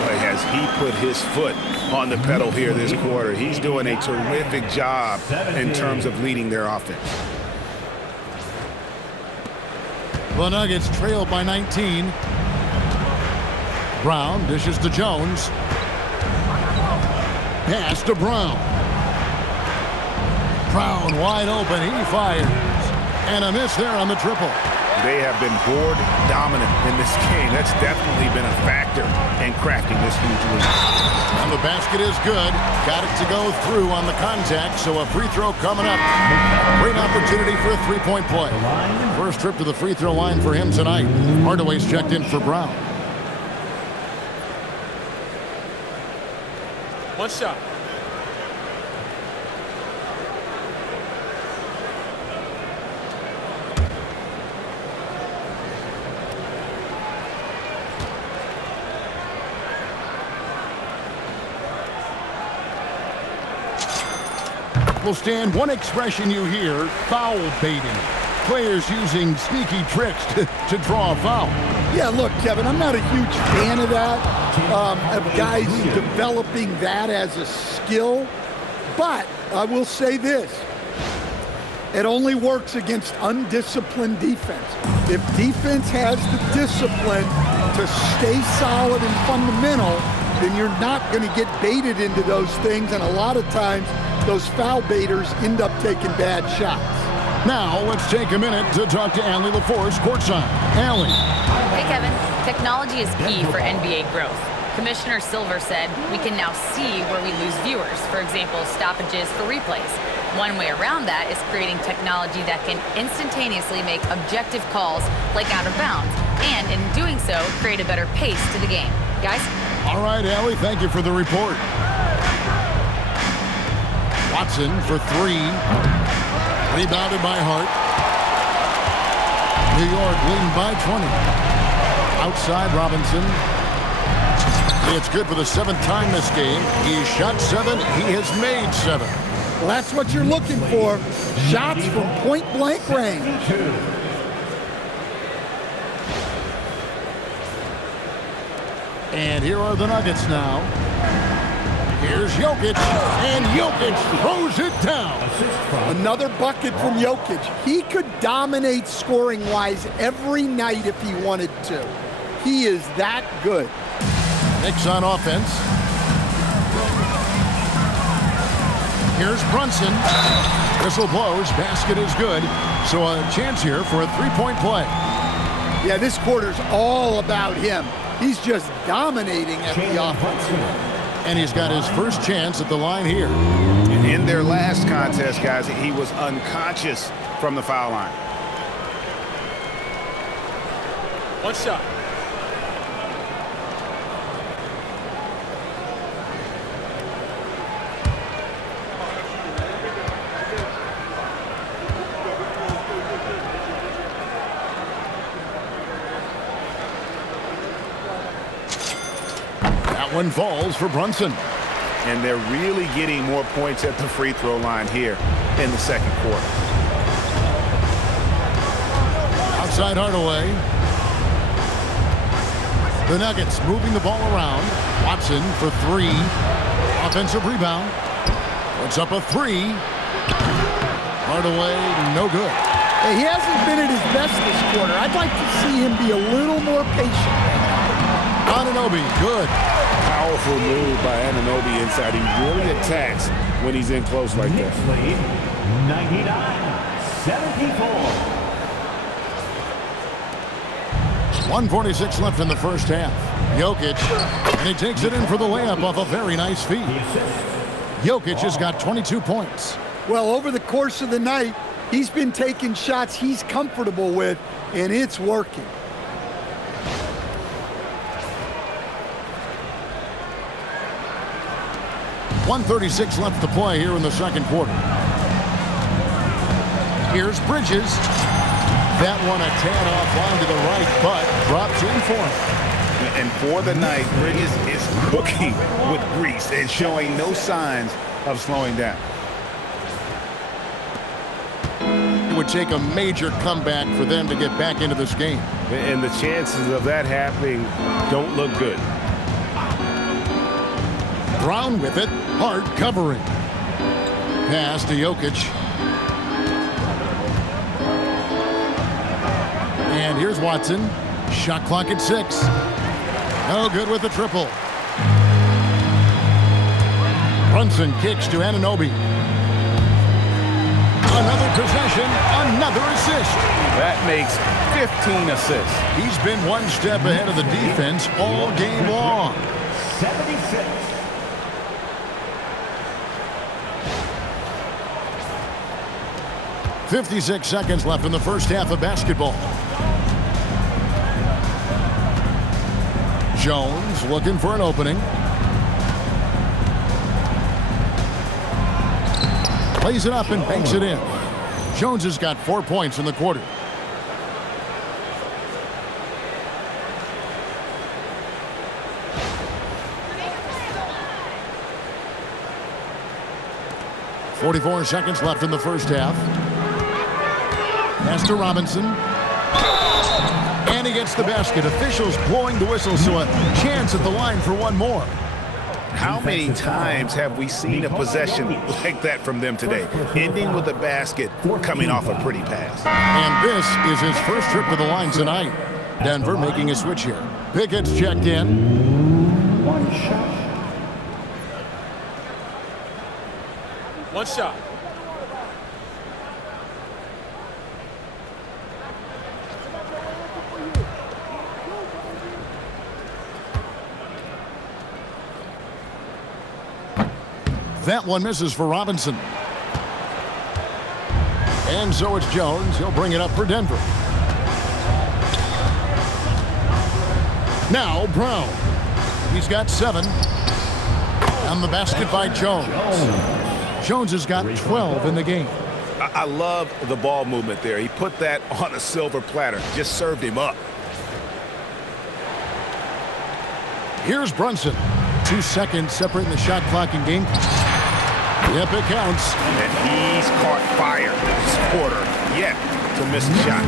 Boy, has he put his foot on the pedal here this quarter. He's doing a terrific job in terms of leading their offense. The Nuggets trailed by 19. Brown dishes to Jones. Pass to Brown. Brown wide open. He fires. And a miss there on the triple. They have been board dominant in this game. That's definitely been a factor in crafting this huge lead. And the basket is good. Got it to go through on the contact, so a free throw coming up. Great opportunity for a three-point play. First trip to the free throw line for him tonight. Hardaway's checked in for Brown. One shot. Will stand one expression you hear, foul baiting. Players using sneaky tricks to draw a foul. Yeah, look, Kevin, I'm not a huge fan of that, of guys developing that as a skill. But I will say this. It only works against undisciplined defense. If defense has the discipline to stay solid and fundamental, then you're not going to get baited into those things. And a lot of times, those foul baiters end up taking bad shots. Now, let's take a minute to talk to Allie LaForce courtside. Allie. Hey, Kevin. Technology is key for NBA growth. Commissioner Silver said we can now see where we lose viewers, for example, stoppages for replays. One way around that is creating technology that can instantaneously make objective calls like out of bounds, and in doing so, create a better pace to the game. Guys? All right, Allie, thank you for the report. Watson for three. Rebounded by Hart. New York leading by 20. Outside Robinson. It's good for the 7th time this game. He shot 7. He has made 7. Well, that's what you're looking for. Shots from point-blank range. And here are the Nuggets now. Here's Jokic, and Jokic throws it down. Another bucket from Jokic. He could dominate scoring-wise every night if he wanted to. He is that good. Knicks on offense. Here's Brunson. Whistle blows. Basket is good. So a chance here for a three-point play. Yeah, this quarter's all about him. He's just dominating at the offense. And he's got his first chance at the line here. In their last contest, guys, he was unconscious from the foul line. One shot. One falls for Brunson. And they're really getting more points at the free throw line here in the second quarter. Outside Hardaway. The Nuggets moving the ball around. Watson for three. Offensive rebound. Puts up a three. Hardaway, no good. Hey, he hasn't been at his best this quarter. I'd like to see him be a little more patient. Anunoby, good. Powerful move by Anunoby inside. He really attacks when he's in close like that. 99-74. 1:46 left in the first half. Jokic, and he takes it in for the layup off a very nice feed. Jokic has got 22 points. Well, over the course of the night, he's been taking shots he's comfortable with, and it's working. .136 left to play here in the second quarter. Here's Bridges. That one a tad offline to the right, but drops in for him. And for the night, Bridges is cooking with grease and showing no signs of slowing down. It would take a major comeback for them to get back into this game. And the chances of that happening don't look good. Brown with it, hard covering. Pass to Jokic. And here's Watson. Shot clock at 6. No good with the triple. Brunson kicks to Anunoby. Another possession, another assist. That makes 15 assists. He's been one step ahead of the defense all game long. 76. 56 seconds left in the first half of basketball. Jones looking for an opening. Lays it up and banks it in. Jones has got 4 points in the quarter. .44 seconds left in the first half. Pass to Robinson. And he gets the basket. Officials blowing the whistle, so a chance at the line for one more. How many times have we seen a possession like that from them today? Ending with a basket, coming off a pretty pass. And this is his first trip to the line tonight. Denver making a switch here. Pickett's checked in. One shot. One shot. That one misses for Robinson. And so it's Jones. He'll bring it up for Denver. Now Brown. He's got 7. And the basket by Jones. Jones has got 12 in the game. I love the ball movement there. He put that on a silver platter. Just served him up. Here's Brunson. 2 seconds separating the shot clock and game. Yep, it counts. And he's caught fire this quarter yet to miss the shot.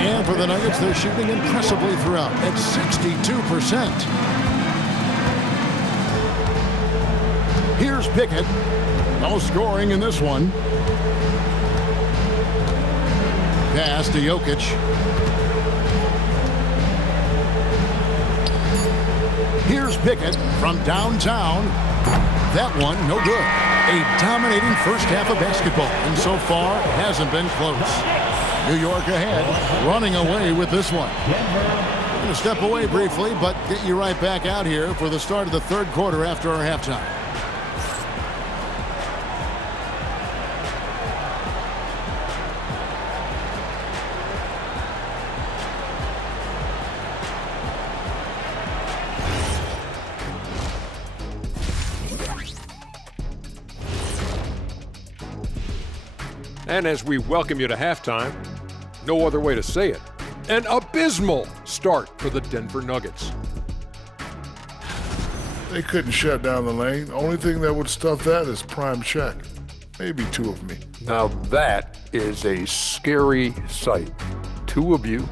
And for the Nuggets, they're shooting impressively throughout at 62%. Here's Pickett. No scoring in this one. Pass to Jokic. Here's Pickett from downtown. That one, no good. A dominating first half of basketball, and so far hasn't been close. New York ahead, running away with this one. I'm going to step away briefly, but get you right back out here for the start of the third quarter after our halftime. And as we welcome you to halftime, no other way to say it, an abysmal start for the Denver Nuggets. They couldn't shut down the lane. Only thing that would stuff that is prime check. Maybe 2 of me. Now that is a scary sight. 2 of you.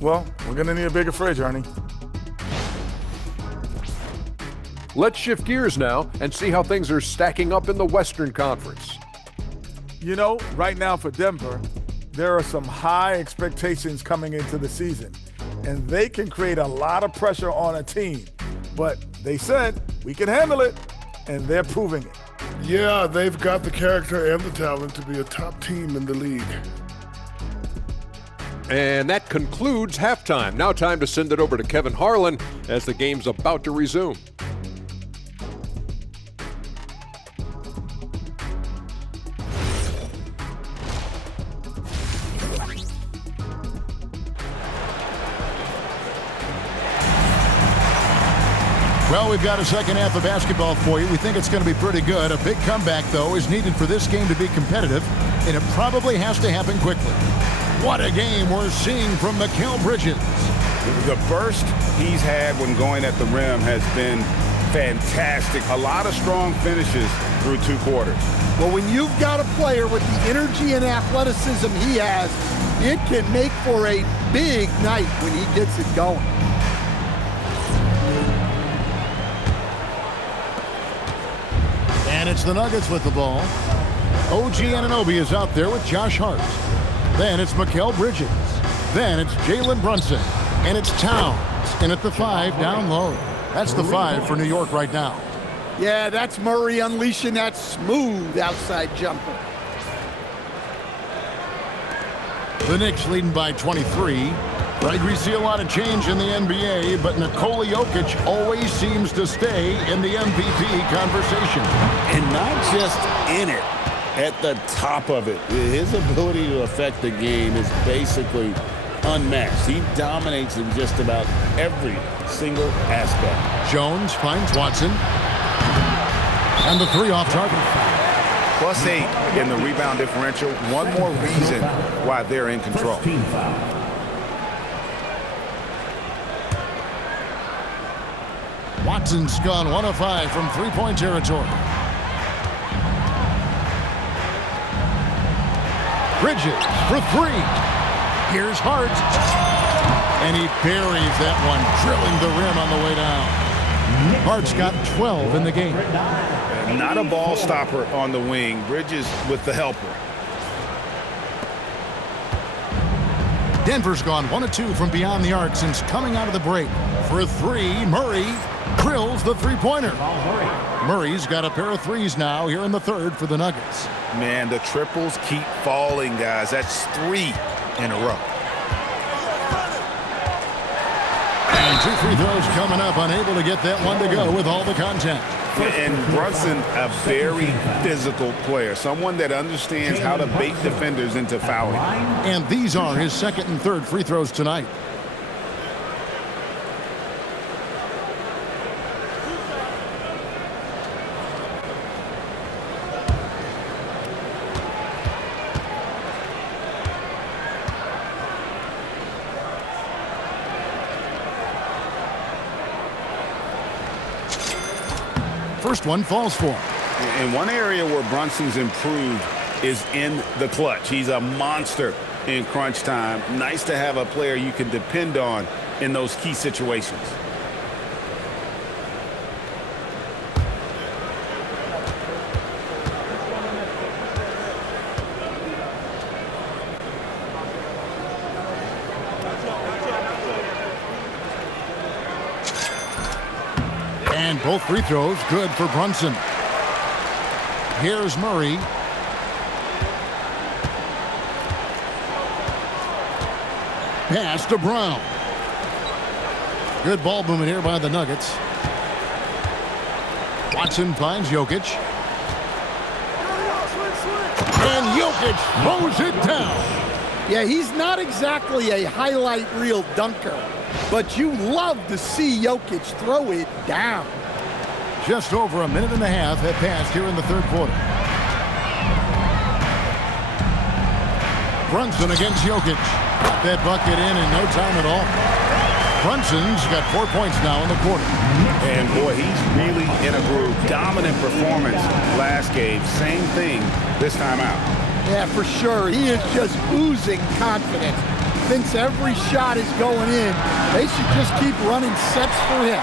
Well, we're going to need a bigger fridge, Arnie. Let's shift gears now and see how things are stacking up in the Western Conference. You know, right now for Denver, there are some high expectations coming into the season, and they can create a lot of pressure on a team. But they said, we can handle it, and they're proving it. Yeah, they've got the character and the talent to be a top team in the league. And that concludes halftime. Now time to send it over to Kevin Harlan as the game's about to resume. Well, we've got a second half of basketball for you. We think it's going to be pretty good. A big comeback, though, is needed for this game to be competitive, and it probably has to happen quickly. What a game we're seeing from Mikal Bridges. The burst he's had when going at the rim has been fantastic. A lot of strong finishes through 2 quarters. Well, when you've got a player with the energy and athleticism he has, it can make for a big night when he gets it going. And it's the Nuggets with the ball. OG Anunoby is out there with Josh Hart. Then it's Mikal Bridges. Then it's Jalen Brunson. And it's Towns. And at the 5 down low. That's the 5 for New York right now. Yeah, that's Murray unleashing that smooth outside jumper. The Knicks leading by 23. Right, we see a lot of change in the NBA, but Nikola Jokic always seems to stay in the MVP conversation. And not just in it, at the top of it. His ability to affect the game is basically unmatched. He dominates in just about every single aspect. Jones finds Watson. And the 3 off target. +8 in the rebound differential. One more reason why they're in control. Team foul. Watson's gone 1 of 5 from three-point territory. Bridges for 3. Here's Hart. And he buries that one, drilling the rim on the way down. Hart's got 12 in the game. Not a ball stopper on the wing. Bridges with the helper. Denver's gone 1 of 2 from beyond the arc since coming out of the break. For 3, Murray drills the three-pointer. Murray's got a pair of threes now here in the third for the Nuggets. Man, the triples keep falling, guys. That's 3 in a row. And 2 free throws coming up, unable to get that one to go with all the contact. And Brunson, a very physical player, someone that understands how to bait defenders into fouling. And these are his second and third free throws tonight. First one falls for him. And one area where Brunson's improved is in the clutch. He's a monster in crunch time. Nice to have a player you can depend on in those key situations. And both free throws good for Brunson. Here's Murray. Pass to Brown. Good ball movement here by the Nuggets. Watson finds Jokic. And Jokic throws it down. Yeah, he's not exactly a highlight reel dunker, but you love to see Jokic throw it down. Just over a minute and a half have passed here in the third quarter. Brunson against Jokic. Got that bucket in no time at all. Brunson's got 4 points now in the quarter. And boy, he's really in a groove. Dominant performance last game. Same thing this time out. Yeah, for sure. He is just oozing confidence. Thinks every shot is going in. They should just keep running sets for him.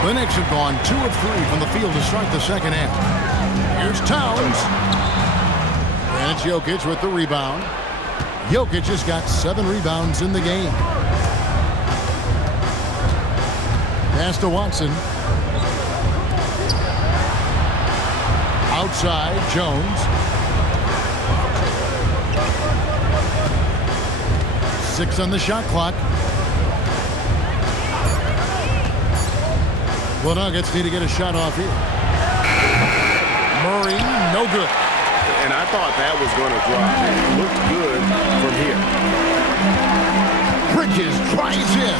The Knicks have gone 2 of 3 from the field to start the second half. Here's Towns. And it's Jokic with the rebound. Jokic has got 7 rebounds in the game. Pass to Watson. Outside, Jones. 6 on the shot clock. The Nuggets need to get a shot off here. Murray, no good. And I thought that was going to drop. It looked good from here. Bridges drives in.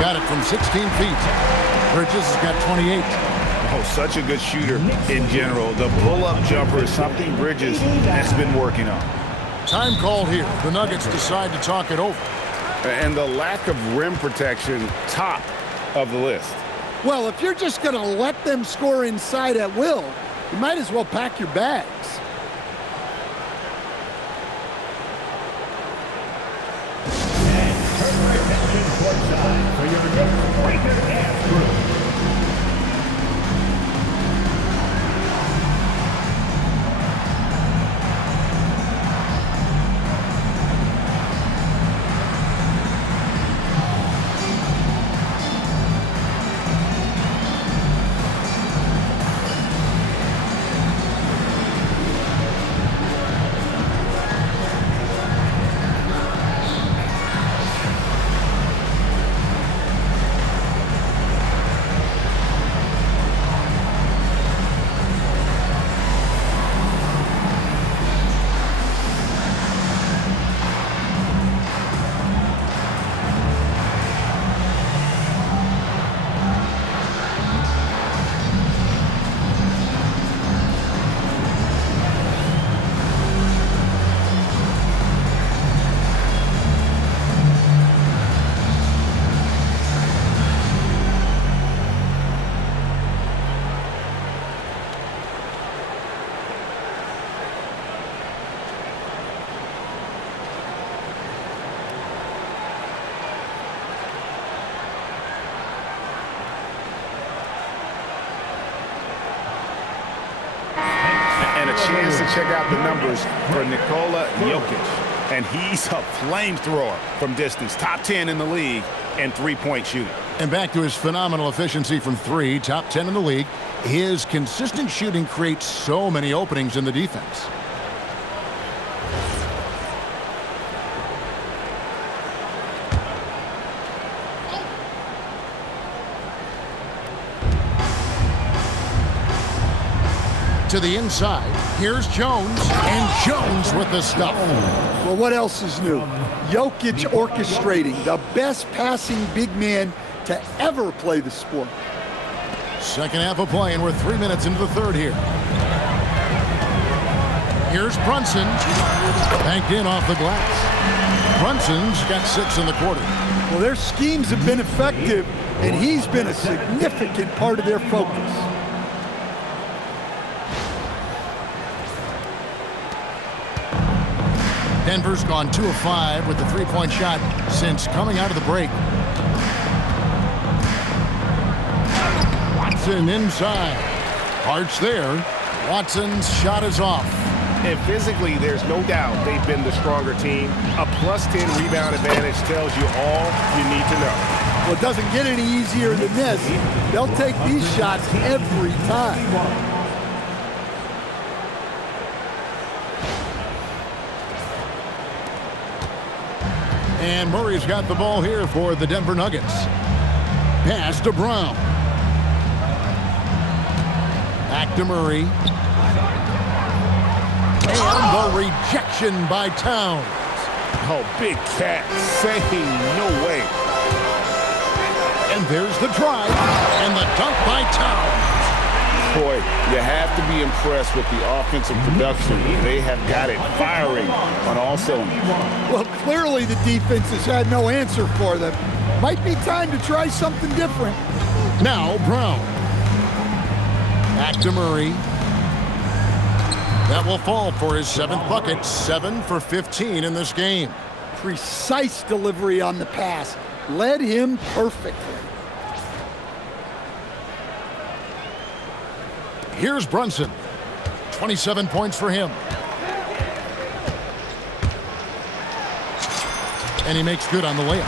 Got it from 16 feet. Bridges has got 28. Oh, such a good shooter in general. The pull-up jumper is something Bridges has been working on. Time called here. The Nuggets decide to talk it over. And the lack of rim protection, top of the list. Well, if you're just going to let them score inside at will, you might as well pack your bags. And turn your attention courtside for your next breaker and crew. chance to check out the numbers for Nikola Jokic. And he's a flamethrower from distance. Top 10 in the league in three-point shooting. And back to his phenomenal efficiency from three, top 10 in the league. His consistent shooting creates so many openings in the defense. To the inside, here's Jones, and Jones with the stuff. Well, what else is new? Jokic orchestrating the best passing big man to ever play the sport. Second half of play, and we're 3 minutes into the third here. Here's Brunson, banked in off the glass. Brunson's got 6 in the quarter. Well, their schemes have been effective, and he's been a significant part of their focus. Denver's gone 2 of 5 with the three-point shot since coming out of the break. Watson inside. Hart's there. Watson's shot is off. And physically, there's no doubt they've been the stronger team. A +10 rebound advantage tells you all you need to know. Well, it doesn't get any easier than this. They'll take these shots every time. And Murray's got the ball here for the Denver Nuggets. Pass to Brown. Back to Murray. And the rejection by Towns. Oh, big cat saying no way. And there's the drive and the dunk by Towns. Boy, you have to be impressed with the offensive production. They have got it firing on all cylinders. Well, clearly the defense has had no answer for them. Might be time to try something different. Now Brown. Back to Murray. That will fall for his 7th bucket. 7 for 15 in this game. Precise delivery on the pass. Led him perfectly. Here's Brunson. 27 points for him. And he makes good on the layup.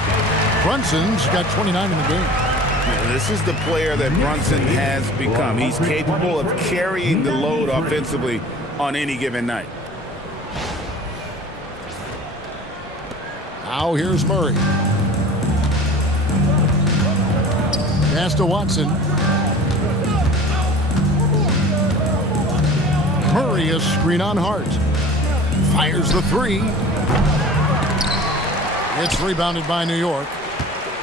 Brunson's got 29 in the game. Yeah, this is the player that Brunson has become. He's capable of carrying the load offensively on any given night. Now here's Murray. Pass to Watson. Murray a screen on Hart. Fires the three. It's rebounded by New York.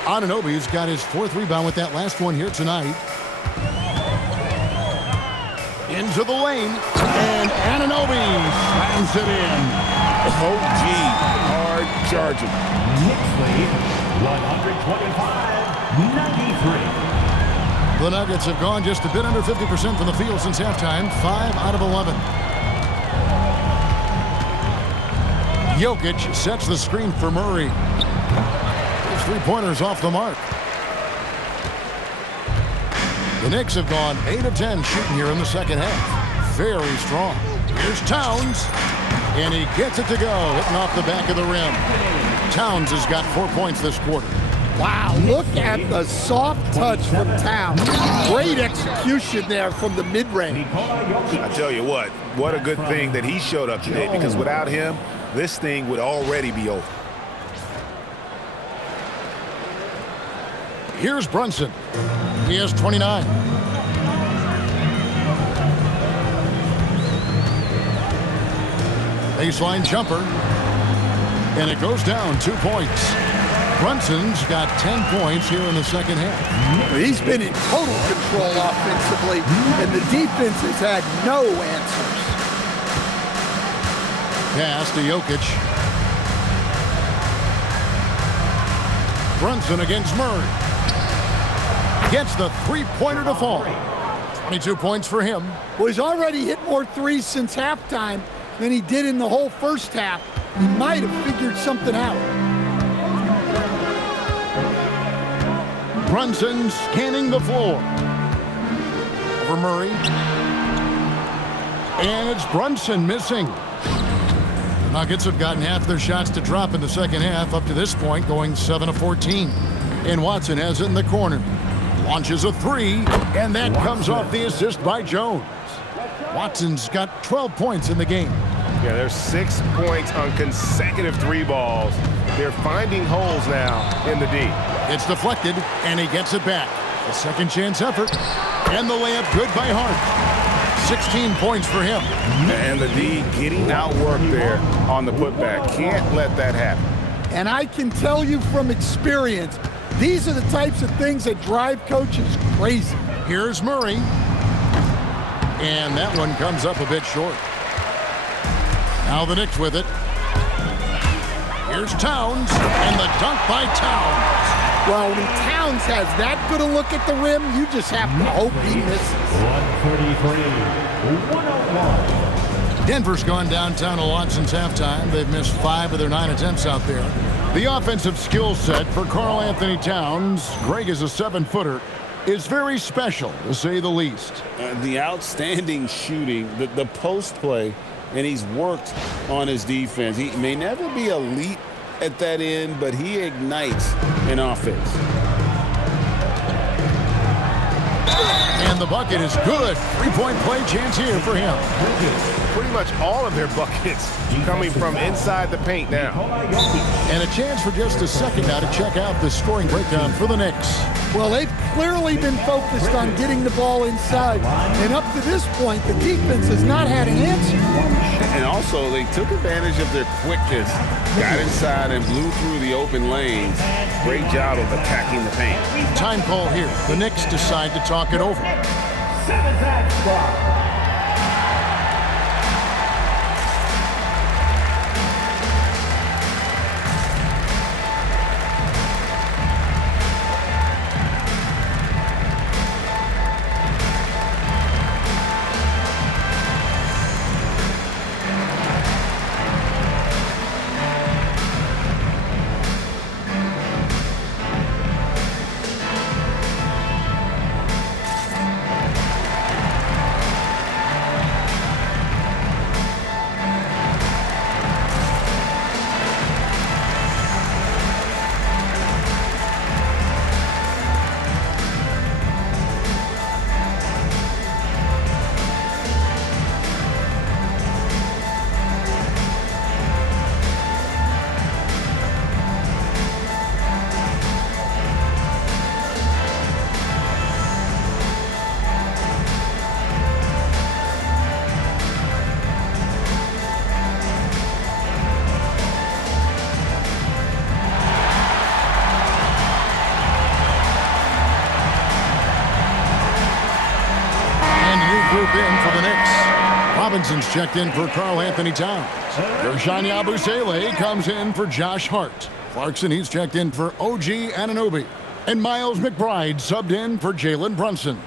Anunoby's got his 4th rebound with that last one here tonight. Into the lane. And Anunoby slams it in. OG hard charging. Knicks lead 125-93. The Nuggets have gone just a bit under 50% from the field since halftime. 5 out of 11. Jokic sets the screen for Murray. His three-pointers off the mark. The Knicks have gone 8 of 10 shooting here in the second half. Very strong. Here's Towns. And he gets it to go, hitting off the back of the rim. Towns has got 4 points this quarter. Wow, look at the soft touch from Towns. Great execution there from the mid-range. I tell you what a good thing that he showed up today, because without him, this thing would already be over. Here's Brunson. He has 29. Baseline jumper. And it goes down 2 points. Brunson's got 10 points here in the second half. He's been in total control offensively, and the defense has had no answers. Pass to Jokic. Brunson against Murray. Gets the three-pointer to fall. 22 points for him. Well, he's already hit more threes since halftime than he did in the whole first half. He might have figured something out. Brunson scanning the floor. Over Murray. And it's Brunson missing. The Nuggets have gotten half their shots to drop in the second half up to this point, going 7 of 14. And Watson has it in the corner. Launches a three, and that comes off the assist by Jones. Watson's got 12 points in the game. Yeah, there's 6 points on consecutive three balls. They're finding holes now in the D. It's deflected, and he gets it back. A second chance effort, and the layup good by Hart. 16 points for him. And the D getting outworked there on the putback. Can't let that happen. And I can tell you from experience, these are the types of things that drive coaches crazy. Here's Murray. And that one comes up a bit short. Now the Knicks with it. Here's Towns, and the dunk by Towns. Well, when Towns has that good a look at the rim, you just have to hope he misses. 143-101. Denver's gone downtown a lot since halftime. They've missed 5 of their 9 attempts out there. The offensive skill set for Karl Anthony Towns, Greg is a 7-footer, is very special, to say the least. The outstanding shooting, the post play, and he's worked on his defense. He may never be elite at that end, but he ignites an offense. And the bucket is good. 3-point play chance here for him. Pretty much all of their buckets coming from inside the paint now. And a chance for just a second now to check out the scoring breakdown for the Knicks. Well, they've clearly been focused on getting the ball inside. And up to this point, the defense has not had an answer. And also, they took advantage of their quickness, got inside and blew through the open lanes. Great job of attacking the paint. Time call here. The Knicks decide to talk it over. 7-time spot. Group in for the Knicks. Robinson's checked in for Karl Anthony Towns. Gershon Yabusele comes in for Josh Hart. Clarkson, he's checked in for OG Anunoby. And Miles McBride subbed in for Jalen Brunson.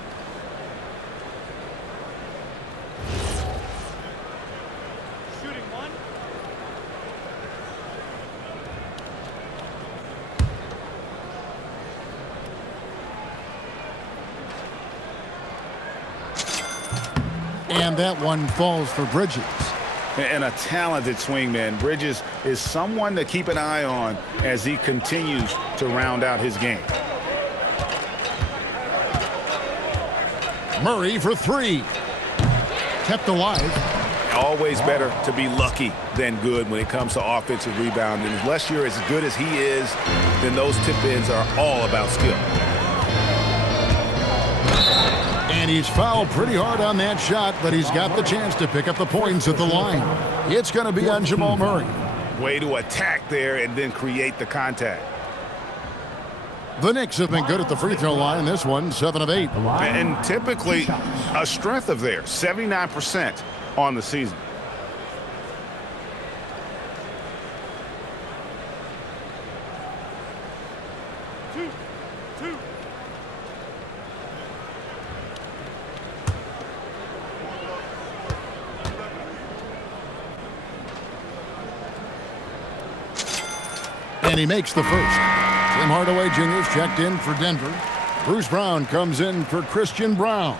And that one falls for Bridges. And a talented swingman. Bridges is someone to keep an eye on as he continues to round out his game. Murray for three. Kept alive. Always better to be lucky than good when it comes to offensive rebounding. Unless you're as good as he is, then those tip-ins are all about skill. And he's fouled pretty hard on that shot, but he's got the chance to pick up the points at the line. It's going to be on Jamal Murray. Way to attack there and then create the contact. The Knicks have been good at the free throw line. This one, 7 of 8. And typically a strength of theirs, 79% on the season. And he makes the first. Tim Hardaway Jr. is checked in for Denver. Bruce Brown comes in for Christian Brown.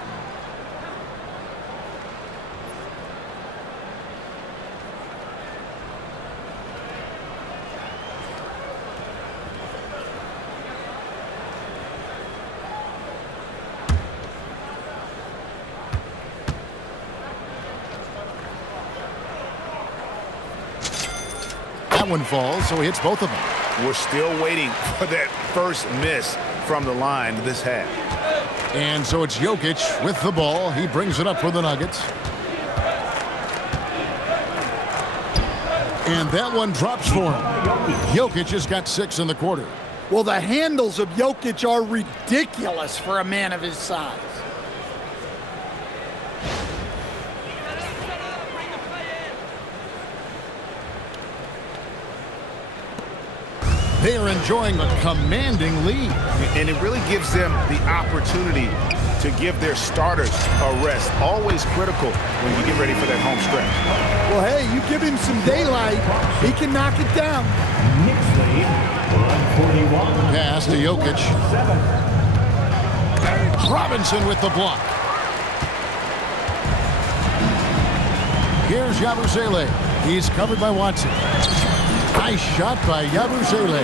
That one falls, so he hits both of them. We're still waiting for that first miss from the line this half. And so it's Jokic with the ball. He brings it up for the Nuggets. And that one drops for him. Jokic has got 6 in the quarter. Well, the handles of Jokic are ridiculous for a man of his size. They are enjoying a commanding lead. And it really gives them the opportunity to give their starters a rest. Always critical when you get ready for that home stretch. Well, hey, you give him some daylight, he can knock it down. Knicks lead 141. Pass to Jokic. Robinson with the block. Here's Yabusele. He's covered by Watson. Nice shot by Yabusele.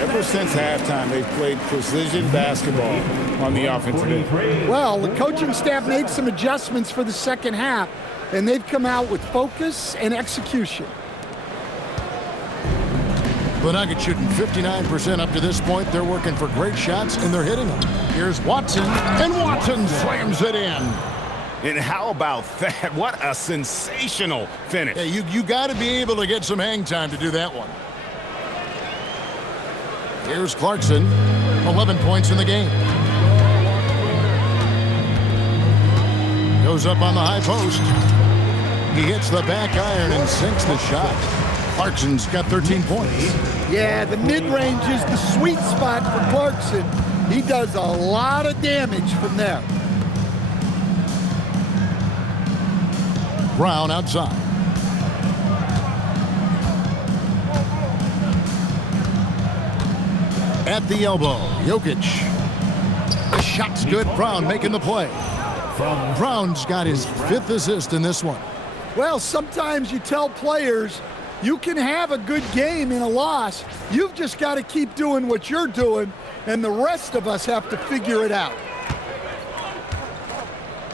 Ever since halftime, they've played precision basketball on the offensive end. Well, the coaching staff made some adjustments for the second half, and they've come out with focus and execution. The Nuggets shooting 59% up to this point. They're working for great shots, and they're hitting them. Here's Watson, and Watson slams it in. And how about that? What a sensational finish. Yeah, you got to be able to get some hang time to do that one. Here's Clarkson, 11 points in the game. Goes up on the high post. He hits the back iron and sinks the shot. Clarkson's got 13 points. Yeah, the mid-range is the sweet spot for Clarkson. He does a lot of damage from there. Brown outside. At the elbow, Jokic. The shot's good. Brown making the play. Brown's got his 5th assist in this one. Well, sometimes you tell players you can have a good game in a loss. You've just got to keep doing what you're doing, and the rest of us have to figure it out.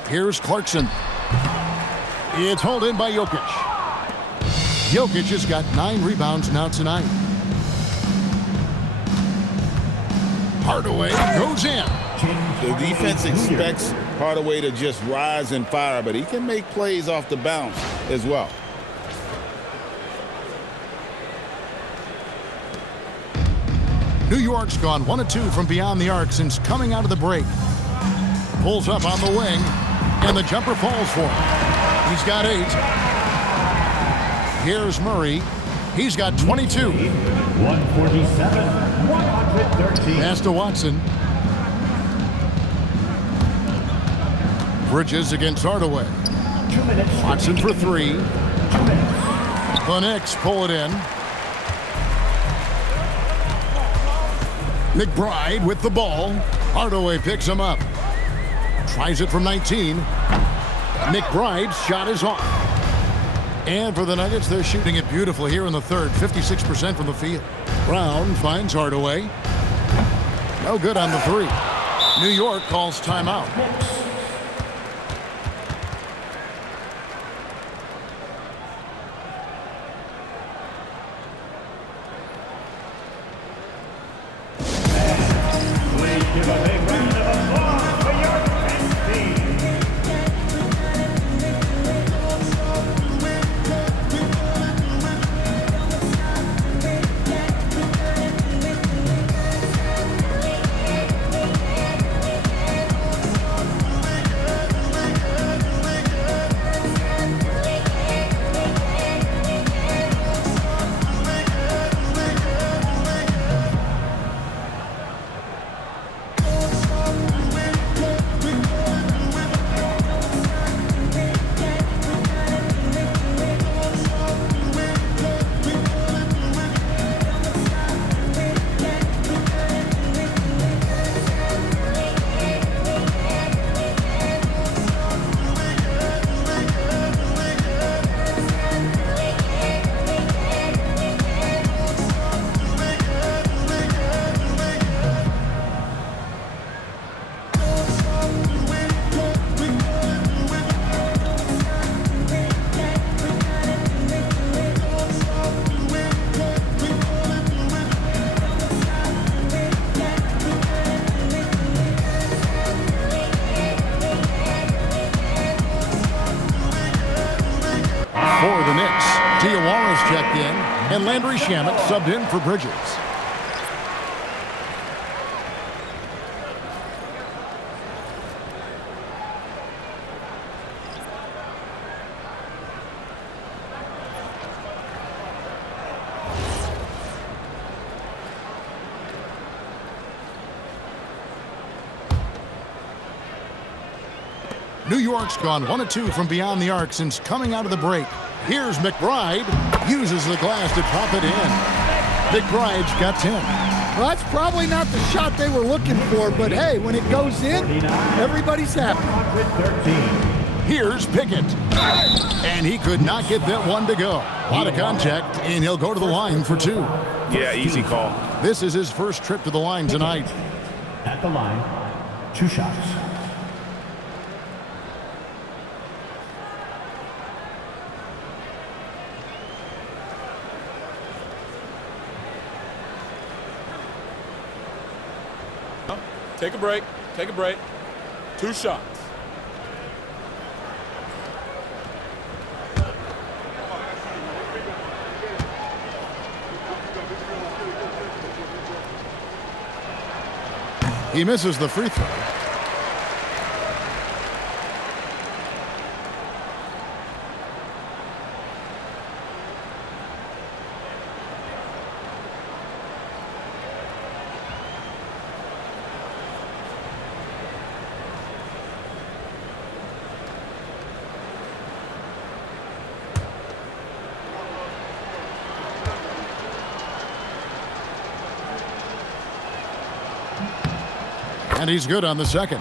Here's Clarkson. It's hauled in by Jokic. Jokic has got 9 rebounds now tonight. Hardaway goes in. The defense expects Hardaway to just rise and fire, but he can make plays off the bounce as well. New York's gone 1 of 2 from beyond the arc since coming out of the break. Pulls up on the wing, and the jumper falls for him. He's got 8. Here's Murray. He's got 22. 147, 113. Pass to Watson. Bridges against Hardaway. 2 minutes. Watson for 3. 2 minutes. The Knicks pull it in. McBride with the ball. Hardaway picks him up. Tries it from 19. McBride's shot is off. And for the Nuggets, they're shooting it beautifully here in the third. 56% from the field. Brown finds Hardaway. No good on the 3. New York calls timeout. Give a big round of applause for York Knicks team. And Landry Shamet subbed in for Bridges. New York's gone 1 of 2 from beyond the arc since coming out of the break. Here's McBride. Uses the glass to drop it in. McBride's got 10. Well, that's probably not the shot they were looking for, but hey, when it goes in, everybody's happy. Here's Pickett. And he could not get that one to go. A lot of contact, and he'll go to the line for 2. Yeah, easy call. This is his first trip to the line tonight. At the line, 2 shots. Take a break. Take a break. 2 shots. He misses the free throw. And he's good on the second.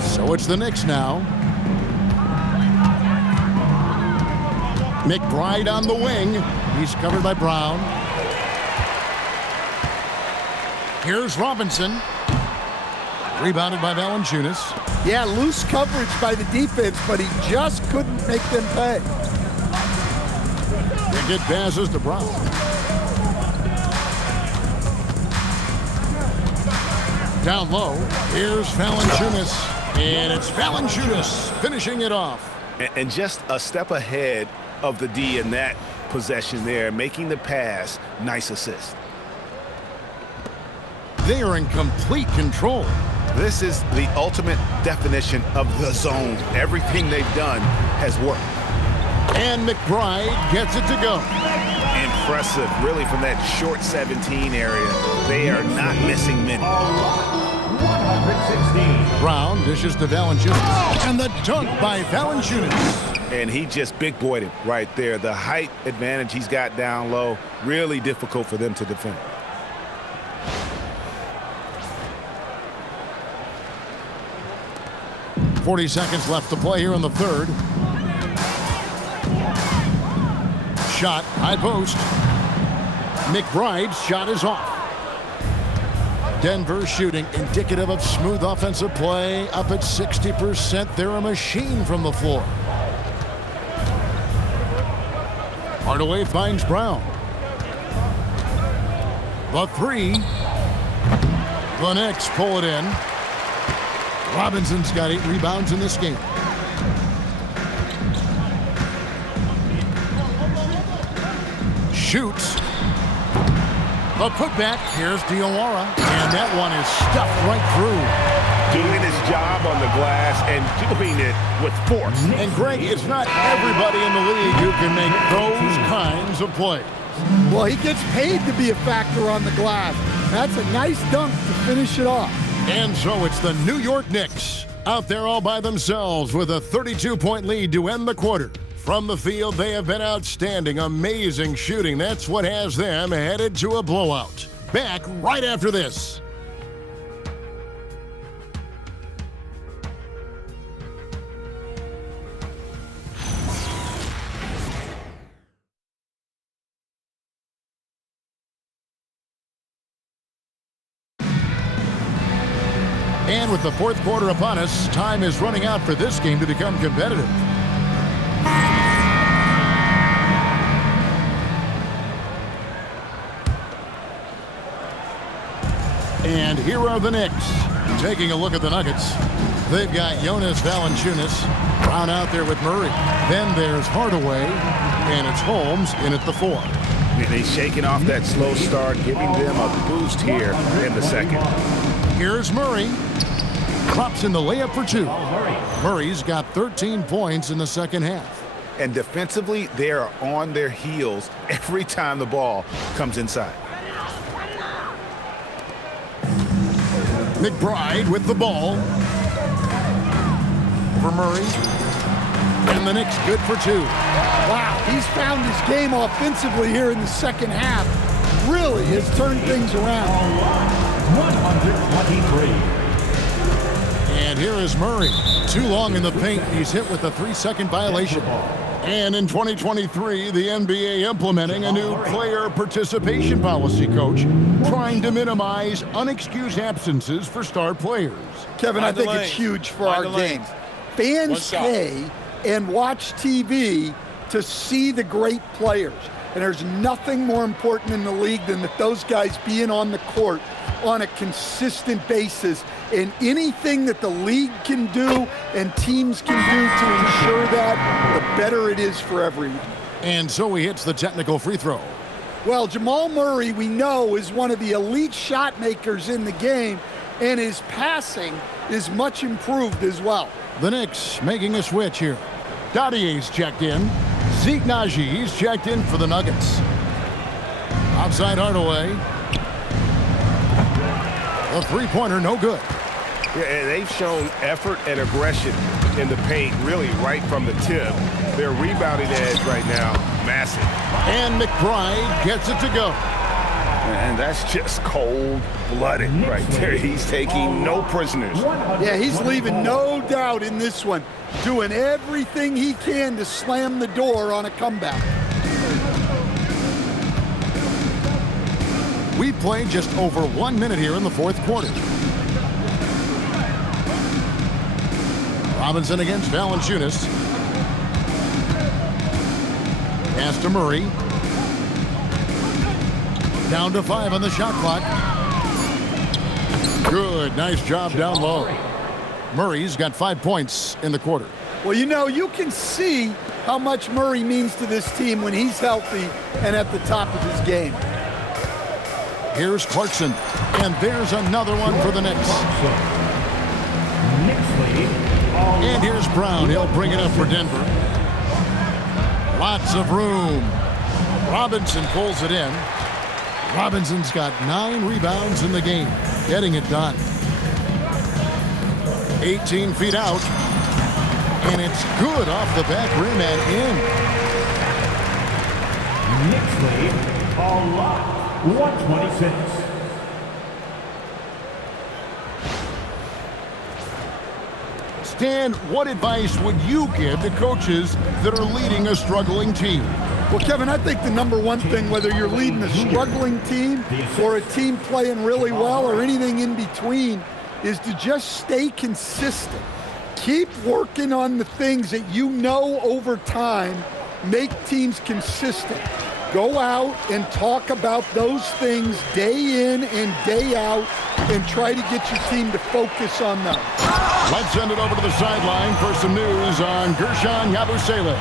So it's the Knicks now. McBride on the wing. He's covered by Brown. Here's Robinson. Rebounded by Valanciunas. Yeah, loose coverage by the defense, but he just couldn't make them pay. Good passes to Brown. Down low, here's Valanciunas, and it's Valanciunas finishing it off. And just a step ahead of the D in that possession there, making the pass. Nice assist. They are in complete control. This is the ultimate definition of the zone. Everything they've done has worked. And McBride gets it to go. Impressive, really, from that short 17 area. They are not missing many. 116. Brown dishes to Valanciunas. And the dunk by Valanciunas. And he just big boyed it right there. The height advantage he's got down low, really difficult for them to defend. .40 seconds left to play here in the third. Shot, high post. McBride's shot is off. Denver shooting indicative of smooth offensive play. Up at 60%. They're a machine from the floor. Hardaway finds Brown. The 3. The Knicks pull it in. Robinson's got 8 rebounds in this game. Shoots. The putback. Here's Diawara. And that one is stuffed right through. Doing his job on the glass and doing it with force. And Greg, it's not everybody in the league who can make those kinds of plays. Well, he gets paid to be a factor on the glass. That's a nice dunk to finish it off. And so it's the New York Knicks out there all by themselves with a 32-point lead to end the quarter. From the field, they have been outstanding. Amazing shooting. That's what has them headed to a blowout. Back right after this. And with the fourth quarter upon us, time is running out for this game to become competitive. And here are the Knicks. Taking a look at the Nuggets, they've got Jonas Valanciunas, Brown out there with Murray. Then there's Hardaway, and it's Holmes in at the 4. And they're shaking off that slow start, giving them a boost here in the second. Here's Murray. Drops in the layup for 2. Murray's got 13 points in the second half. And defensively, they are on their heels every time the ball comes inside. McBride with the ball. For Murray. And the Knicks good for 2. Wow, he's found his game offensively here in the second half. Really has turned things around. 123. And here is Murray. Too long in the paint. He's hit with a 3-second violation. And in 2023, the NBA implementing a new player participation policy, Coach, trying to minimize unexcused absences for star players. Kevin, I think it's huge for our games. Fans pay and watch TV to see the great players. And there's nothing more important in the league than that those guys being on the court on a consistent basis. And anything that the league can do and teams can do to ensure that, the better it is for everyone. And so he hits the technical free throw. Well, Jamal Murray, we know, is one of the elite shot makers in the game, and his passing is much improved as well. The Knicks making a switch here. Dottier's checked in. Zeke Najee's checked in for the Nuggets. Outside Hardaway. A three-pointer, no good. Yeah, they've shown effort and aggression in the paint, really right from the tip. Their rebounding edge right now, massive. And McBride gets it to go. And that's just cold-blooded right there. He's taking no prisoners. Yeah, he's leaving no doubt in this one. Doing everything he can to slam the door on a comeback. We played just over 1 minute here in the fourth quarter. Robinson against Valanciunas. Pass to Murray. Down to 5 on the shot clock. Good, nice job down low. Murray's got 5 points in the quarter. Well, you know, you can see how much Murray means to this team when he's healthy and at the top of his game. Here's Clarkson, and there's another one for the Knicks. And here's Brown. He'll bring it up for Denver. Lots of room. Robinson pulls it in. Robinson's got 9 rebounds in the game, getting it done. 18 feet out, and it's good off the back rim and in. Knicks lead a lot. 126. Stan, what advice would you give to coaches that are leading a struggling team? Well, Kevin, I think the number one thing, whether you're leading a struggling team or a team playing really well or anything in between, is to just stay consistent. Keep working on the things that you know over time make teams consistent. Go out and talk about those things day in and day out and try to get your team to focus on them. Let's send it over to the sideline for some news on Gershon Yabusele.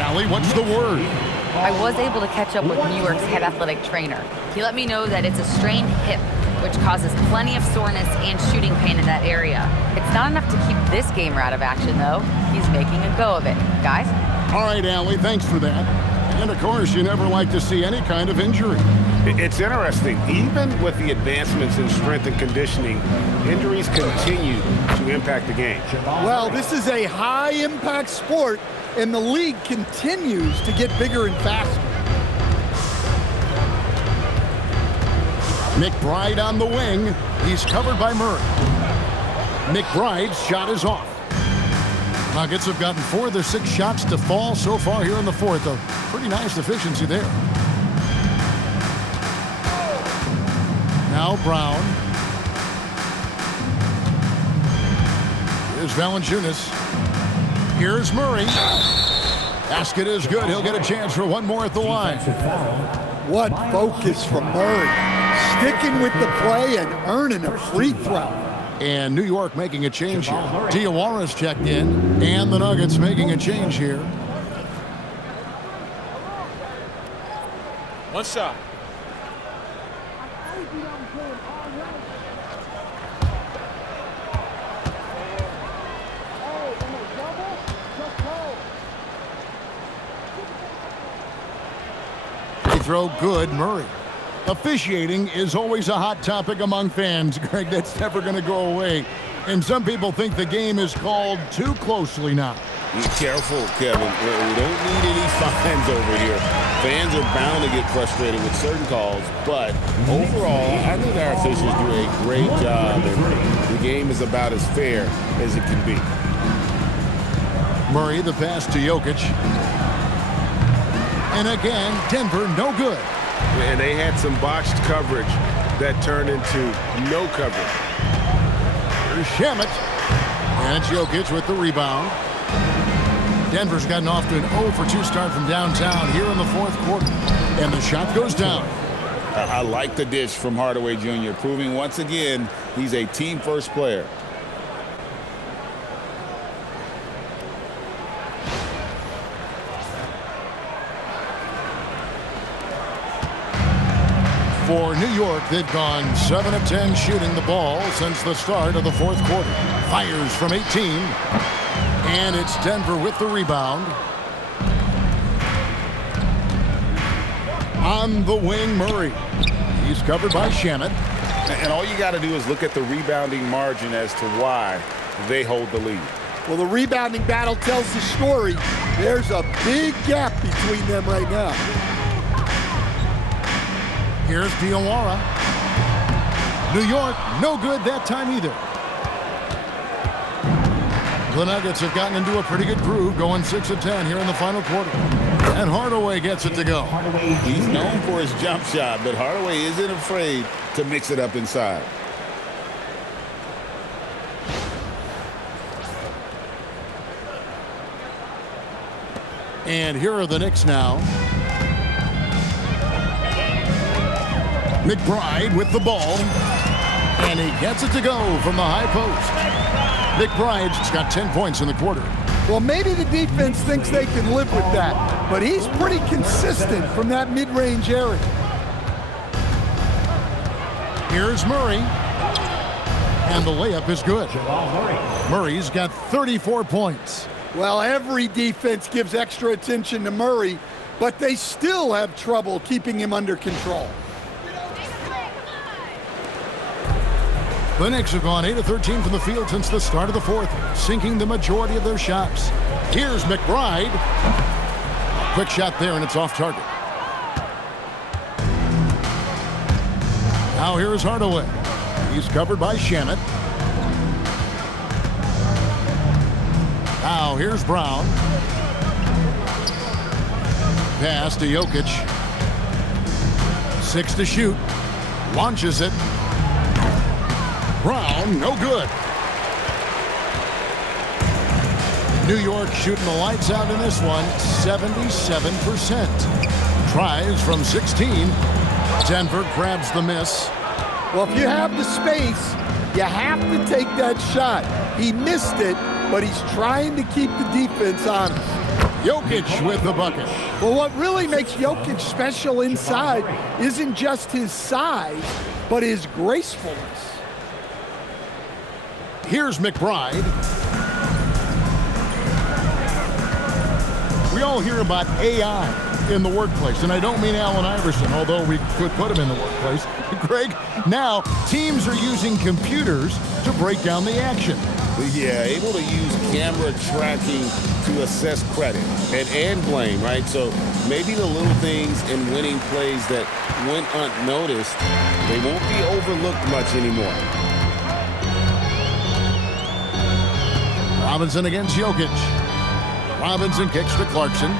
Allie, what's the word? I was able to catch up with New York's head athletic trainer. He let me know that it's a strained hip, which causes plenty of soreness and shooting pain in that area. It's not enough to keep this gamer out of action, though. He's making a go of it. Guys? All right, Allie, thanks for that. And, of course, you never like to see any kind of injury. It's interesting. Even with the advancements in strength and conditioning, injuries continue to impact the game. Well, this is a high-impact sport, and the league continues to get bigger and faster. McBride on the wing. He's covered by Murray. McBride's shot is off. Nuggets have gotten 4 of their 6 shots to fall so far here in the fourth. A pretty nice efficiency there. Now Brown. Here's Valanciunas. Here's Murray. Basket is good. He'll get a chance for one more at the line. What focus from Murray. Sticking with the play and earning a free throw. And New York making a change here. Diawara's checked in, and the Nuggets making a change here. One shot. Free throw good, Murray. Officiating is always a hot topic among fans, Greg. That's never going to go away. And some people think the game is called too closely now. Be careful, Kevin. We don't need any fines over here. Fans are bound to get frustrated with certain calls, but overall, I think our officials do a great job, and the game is about as fair as it can be. Murray, the pass to Jokic. And again, Denver, no good. And they had some botched coverage that turned into no coverage. Here's Shamet. And it's Jokic with the rebound. Denver's gotten off to an 0-for-2 start from downtown here in the fourth quarter. And the shot goes down. I like the dish from Hardaway Jr., proving once again he's a team-first player. For New York, they've gone 7 of 10 shooting the ball since the start of the fourth quarter. Fires from 18. And it's Denver with the rebound. On the wing, Murray. He's covered by Shamet. And all you got to do is look at the rebounding margin as to why they hold the lead. Well, the rebounding battle tells the story. There's a big gap between them right now. Here's Diawara. New York, no good that time either. The Nuggets have gotten into a pretty good groove, going 6 of 10 here in the final quarter. And Hardaway gets it to go. He's known for his jump shot, but Hardaway isn't afraid to mix it up inside. And here are the Knicks now. McBride with the ball. And he gets it to go from the high post. McBride's got 10 points in the quarter. Well, maybe the defense thinks they can live with that, but he's pretty consistent from that mid-range area. Here's Murray. And the layup is good. Murray's got 34 points. Well, every defense gives extra attention to Murray, but they still have trouble keeping him under control. The Knicks have gone 8 of 13 from the field since the start of the fourth, sinking the majority of their shots. Here's McBride. Quick shot there, and it's off target. Now here's Hardaway. He's covered by Shamet. Now here's Brown. Pass to Jokic. 6 to shoot. Launches it. Brown, no good. New York shooting the lights out in this one, 77%. Tries from 16. Denver grabs the miss. Well, if you have the space, you have to take that shot. He missed it, but he's trying to keep the defense honest. Jokic with the bucket. Well, what really makes Jokic special inside isn't just his size, but his gracefulness. Here's McBride. We all hear about AI in the workplace, and I don't mean Allen Iverson, although we could put him in the workplace. Greg, now teams are using computers to break down the action. Yeah, able to use camera tracking to assess credit and blame, right? So maybe the little things in winning plays that went unnoticed, they won't be overlooked much anymore. Robinson against Jokic. Robinson kicks to Clarkson.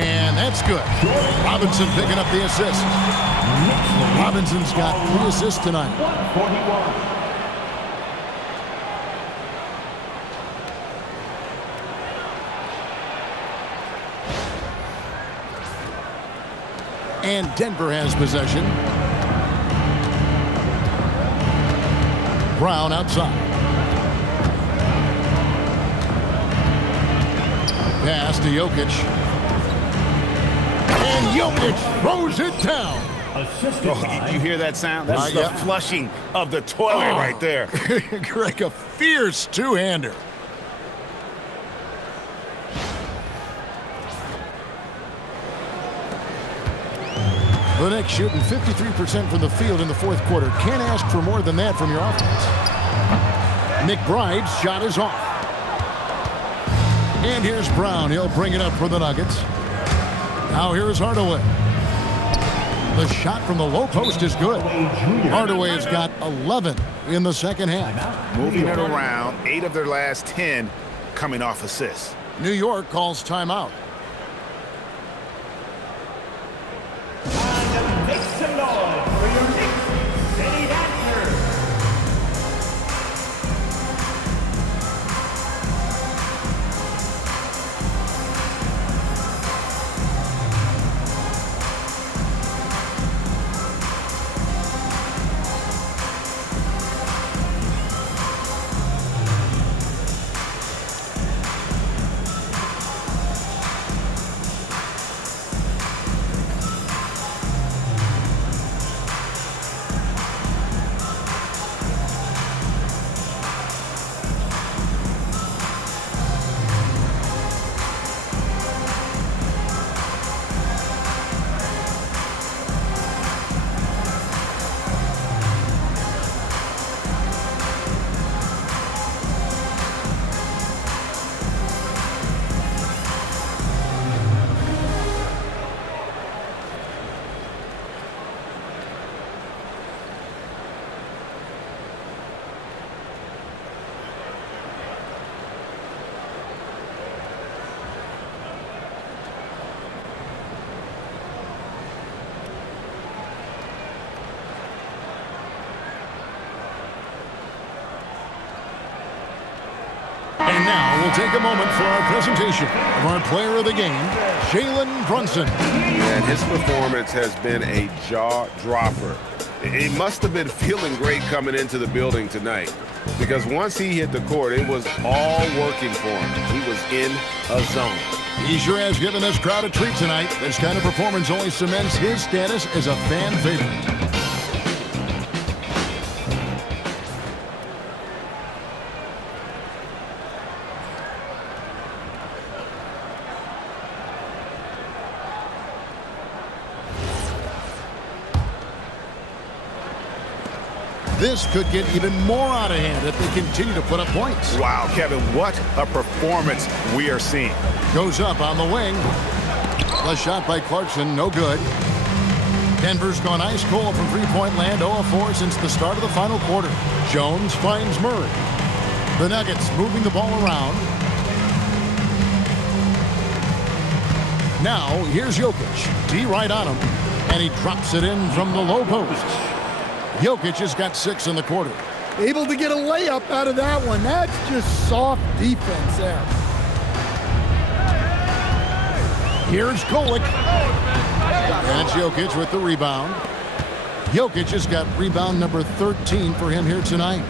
And that's good. Robinson picking up the assist. Robinson's got 3 assists tonight. And Denver has possession. Brown outside. Pass to Jokic. And Jokic throws it down. Oh, you hear that sound? That's the flushing of the toilet right there. Greg, a fierce two-hander. The Knicks shooting 53% from the field in the fourth quarter. Can't ask for more than that from your offense. McBride's shot is off. And here's Brown. He'll bring it up for the Nuggets. Now here's Hardaway. The shot from the low post is good. Hardaway has got 11 in the second half. Moving it around, 8 of their last 10 coming off assists. New York calls timeout. Make some noise for your Knicks City Dancers. And now we'll take a moment for our presentation of our player of the game, Jalen Brunson. And his performance has been a jaw-dropper. He must have been feeling great coming into the building tonight, because once he hit the court, it was all working for him. He was in a zone. He sure has given this crowd a treat tonight. This kind of performance only cements his status as a fan favorite. This could get even more out of hand if they continue to put up points. Wow, Kevin, what a performance we are seeing. Goes up on the wing. A shot by Clarkson, no good. Denver's gone ice cold from three-point land, 0 of 4 since the start of the final quarter. Jones finds Murray. The Nuggets moving the ball around. Now, here's Jokic. D right on him, and he drops it in from the low post. Jokic has got 6 in the quarter. Able to get a layup out of that one. That's just soft defense there. Here's Kolek. And it's Jokic with the rebound. Jokic has got rebound number 13 for him here tonight.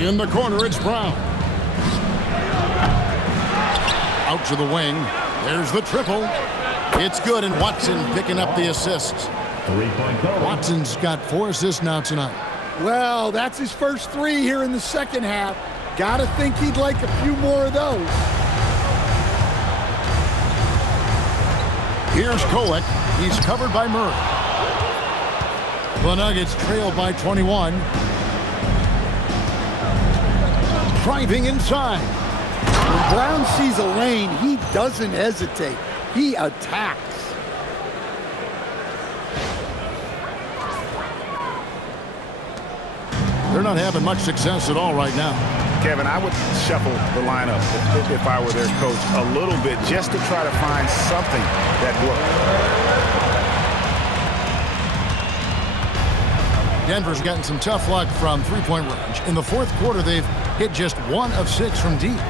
In the corner, it's Brown. Out to the wing. There's the triple. It's good, and Watson picking up the assist. Watson's got 4 assists now tonight. Well, that's his first 3 here in the second half. Gotta think he'd like a few more of those. Here's Kolek. He's covered by Murray. The Nuggets trail by 21. Driving inside. When Brown sees a lane, he doesn't hesitate. He attacks. They're not having much success at all right now. Kevin, I would shuffle the lineup if I were their coach a little bit just to try to find something that worked. Denver's gotten some tough luck from three-point range. In the fourth quarter, they've hit just 1 of 6 from deep.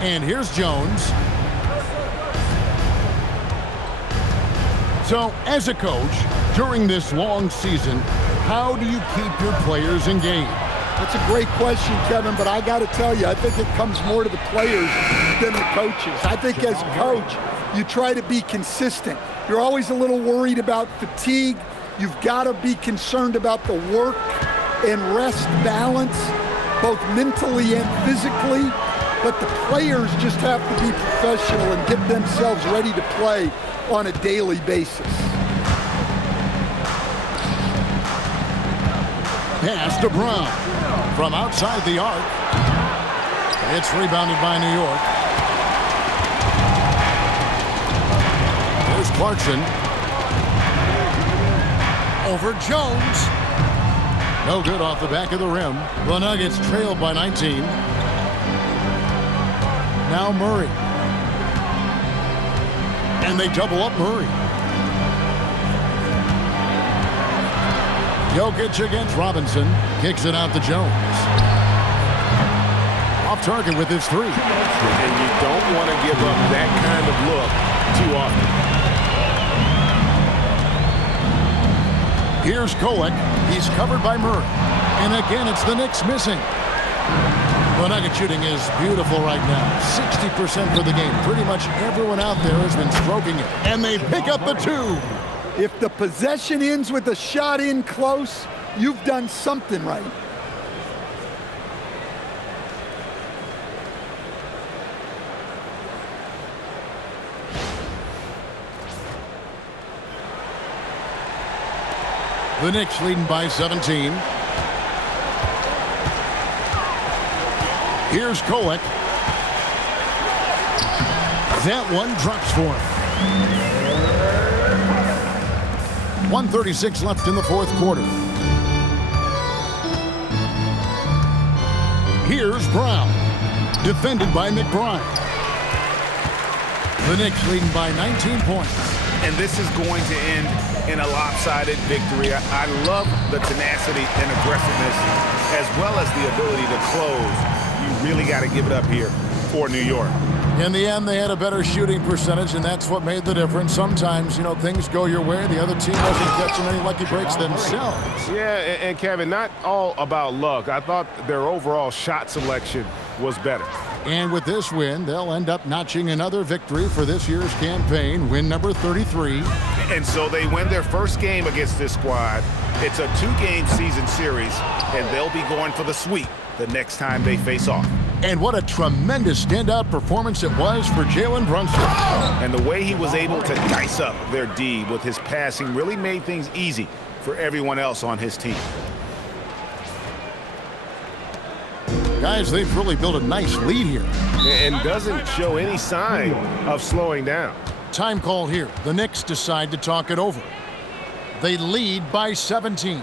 And here's Jones. So, as a coach, During this long season, how do you keep your players engaged? That's a great question, Kevin, but I got to tell you, I think it comes more to the players than the coaches. I think as a coach, you try to be consistent. You're always a little worried about fatigue. You've got to be concerned about the work and rest balance, both mentally and physically. But the players just have to be professional and get themselves ready to play on a daily basis. Pass to Brown from outside the arc. It's rebounded by New York. Here's Clarkson. Over Jones. No good off the back of the rim. The Nuggets trailed by 19. Now Murray. And they double up Murray. Jokic against Robinson. Kicks it out to Jones. Off target with his three. And you don't want to give up that kind of look too often. Here's Kolek. He's covered by Murray. And again, it's the Knicks missing. The Nugget shooting is beautiful right now. 60% for the game. Pretty much everyone out there has been stroking it. And they pick up the two. If the possession ends with a shot in close, you've done something right. The Knicks leading by 17. Here's Kolek. That one drops for him. 1:36 left in the fourth quarter. Here's Brown. Defended by McBride. The Knicks leading by 19 points. And this is going to end in a lopsided victory. I love the tenacity and aggressiveness as well as the ability to close. You really got to give it up here for New York. In the end, they had a better shooting percentage, and that's what made the difference. Sometimes, you know, things go your way. The other team wasn't catching any lucky breaks themselves. Yeah, and Kevin, not all about luck. I thought their overall shot selection was better. And with this win, they'll end up notching another victory for this year's campaign, win number 33. And so they win their first game against this squad. It's a 2-game season series, and they'll be going for the sweep the next time they face off. And what a tremendous standout performance it was for Jalen Brunson. And the way he was able to dice up their D with his passing really made things easy for everyone else on his team. Guys, they've really built a nice lead here. And doesn't show any sign of slowing down. Time call here. The Knicks decide to talk it over. They lead by 17.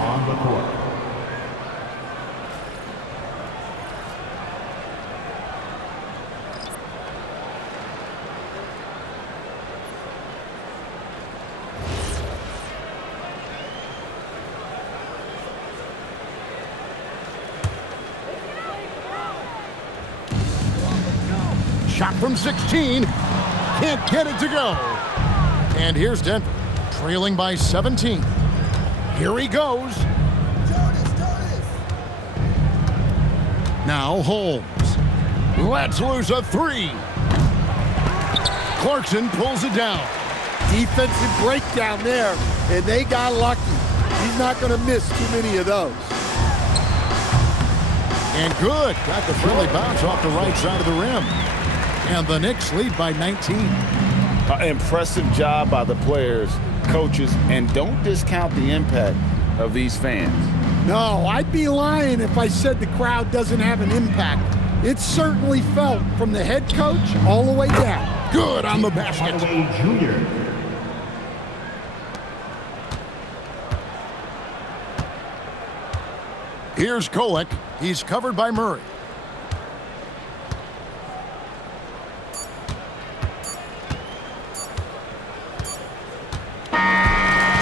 On the court. Shot from 16. Can't get it to go. And here's Denver, trailing by 17. Here he goes. Now Holmes. Let's lose a 3. Clarkson pulls it down. Defensive breakdown there, and they got lucky. He's not going to miss too many of those. And good. Got the friendly bounce off the right side of the rim. And the Knicks lead by 19. Impressive job by the players, coaches, and don't discount the impact of these fans. No, I'd be lying if I said the crowd doesn't have an impact. It's certainly felt from the head coach all the way down. Good on the basket. Here's Kolek. He's covered by Murray.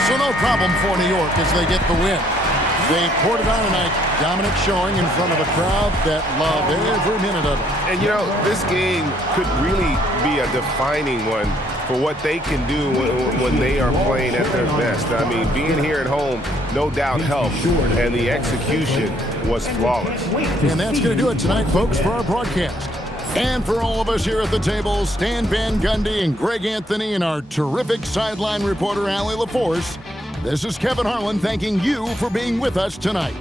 So no problem for New York as they get the win. They poured it on tonight. Dominant showing in front of a crowd that loved every minute of it. And, you know, this game could really be a defining one for what they can do when they are playing at their best. I mean, being here at home, no doubt helped, and the execution was flawless. And that's going to do it tonight, folks, for our broadcast. And for all of us here at the table, Stan Van Gundy and Greg Anthony and our terrific sideline reporter, Allie LaForce, this is Kevin Harlan thanking you for being with us tonight.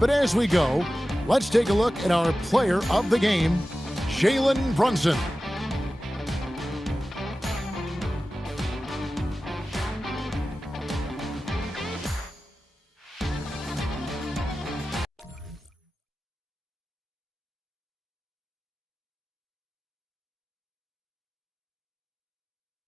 But as we go, let's take a look at our player of the game, Jalen Brunson.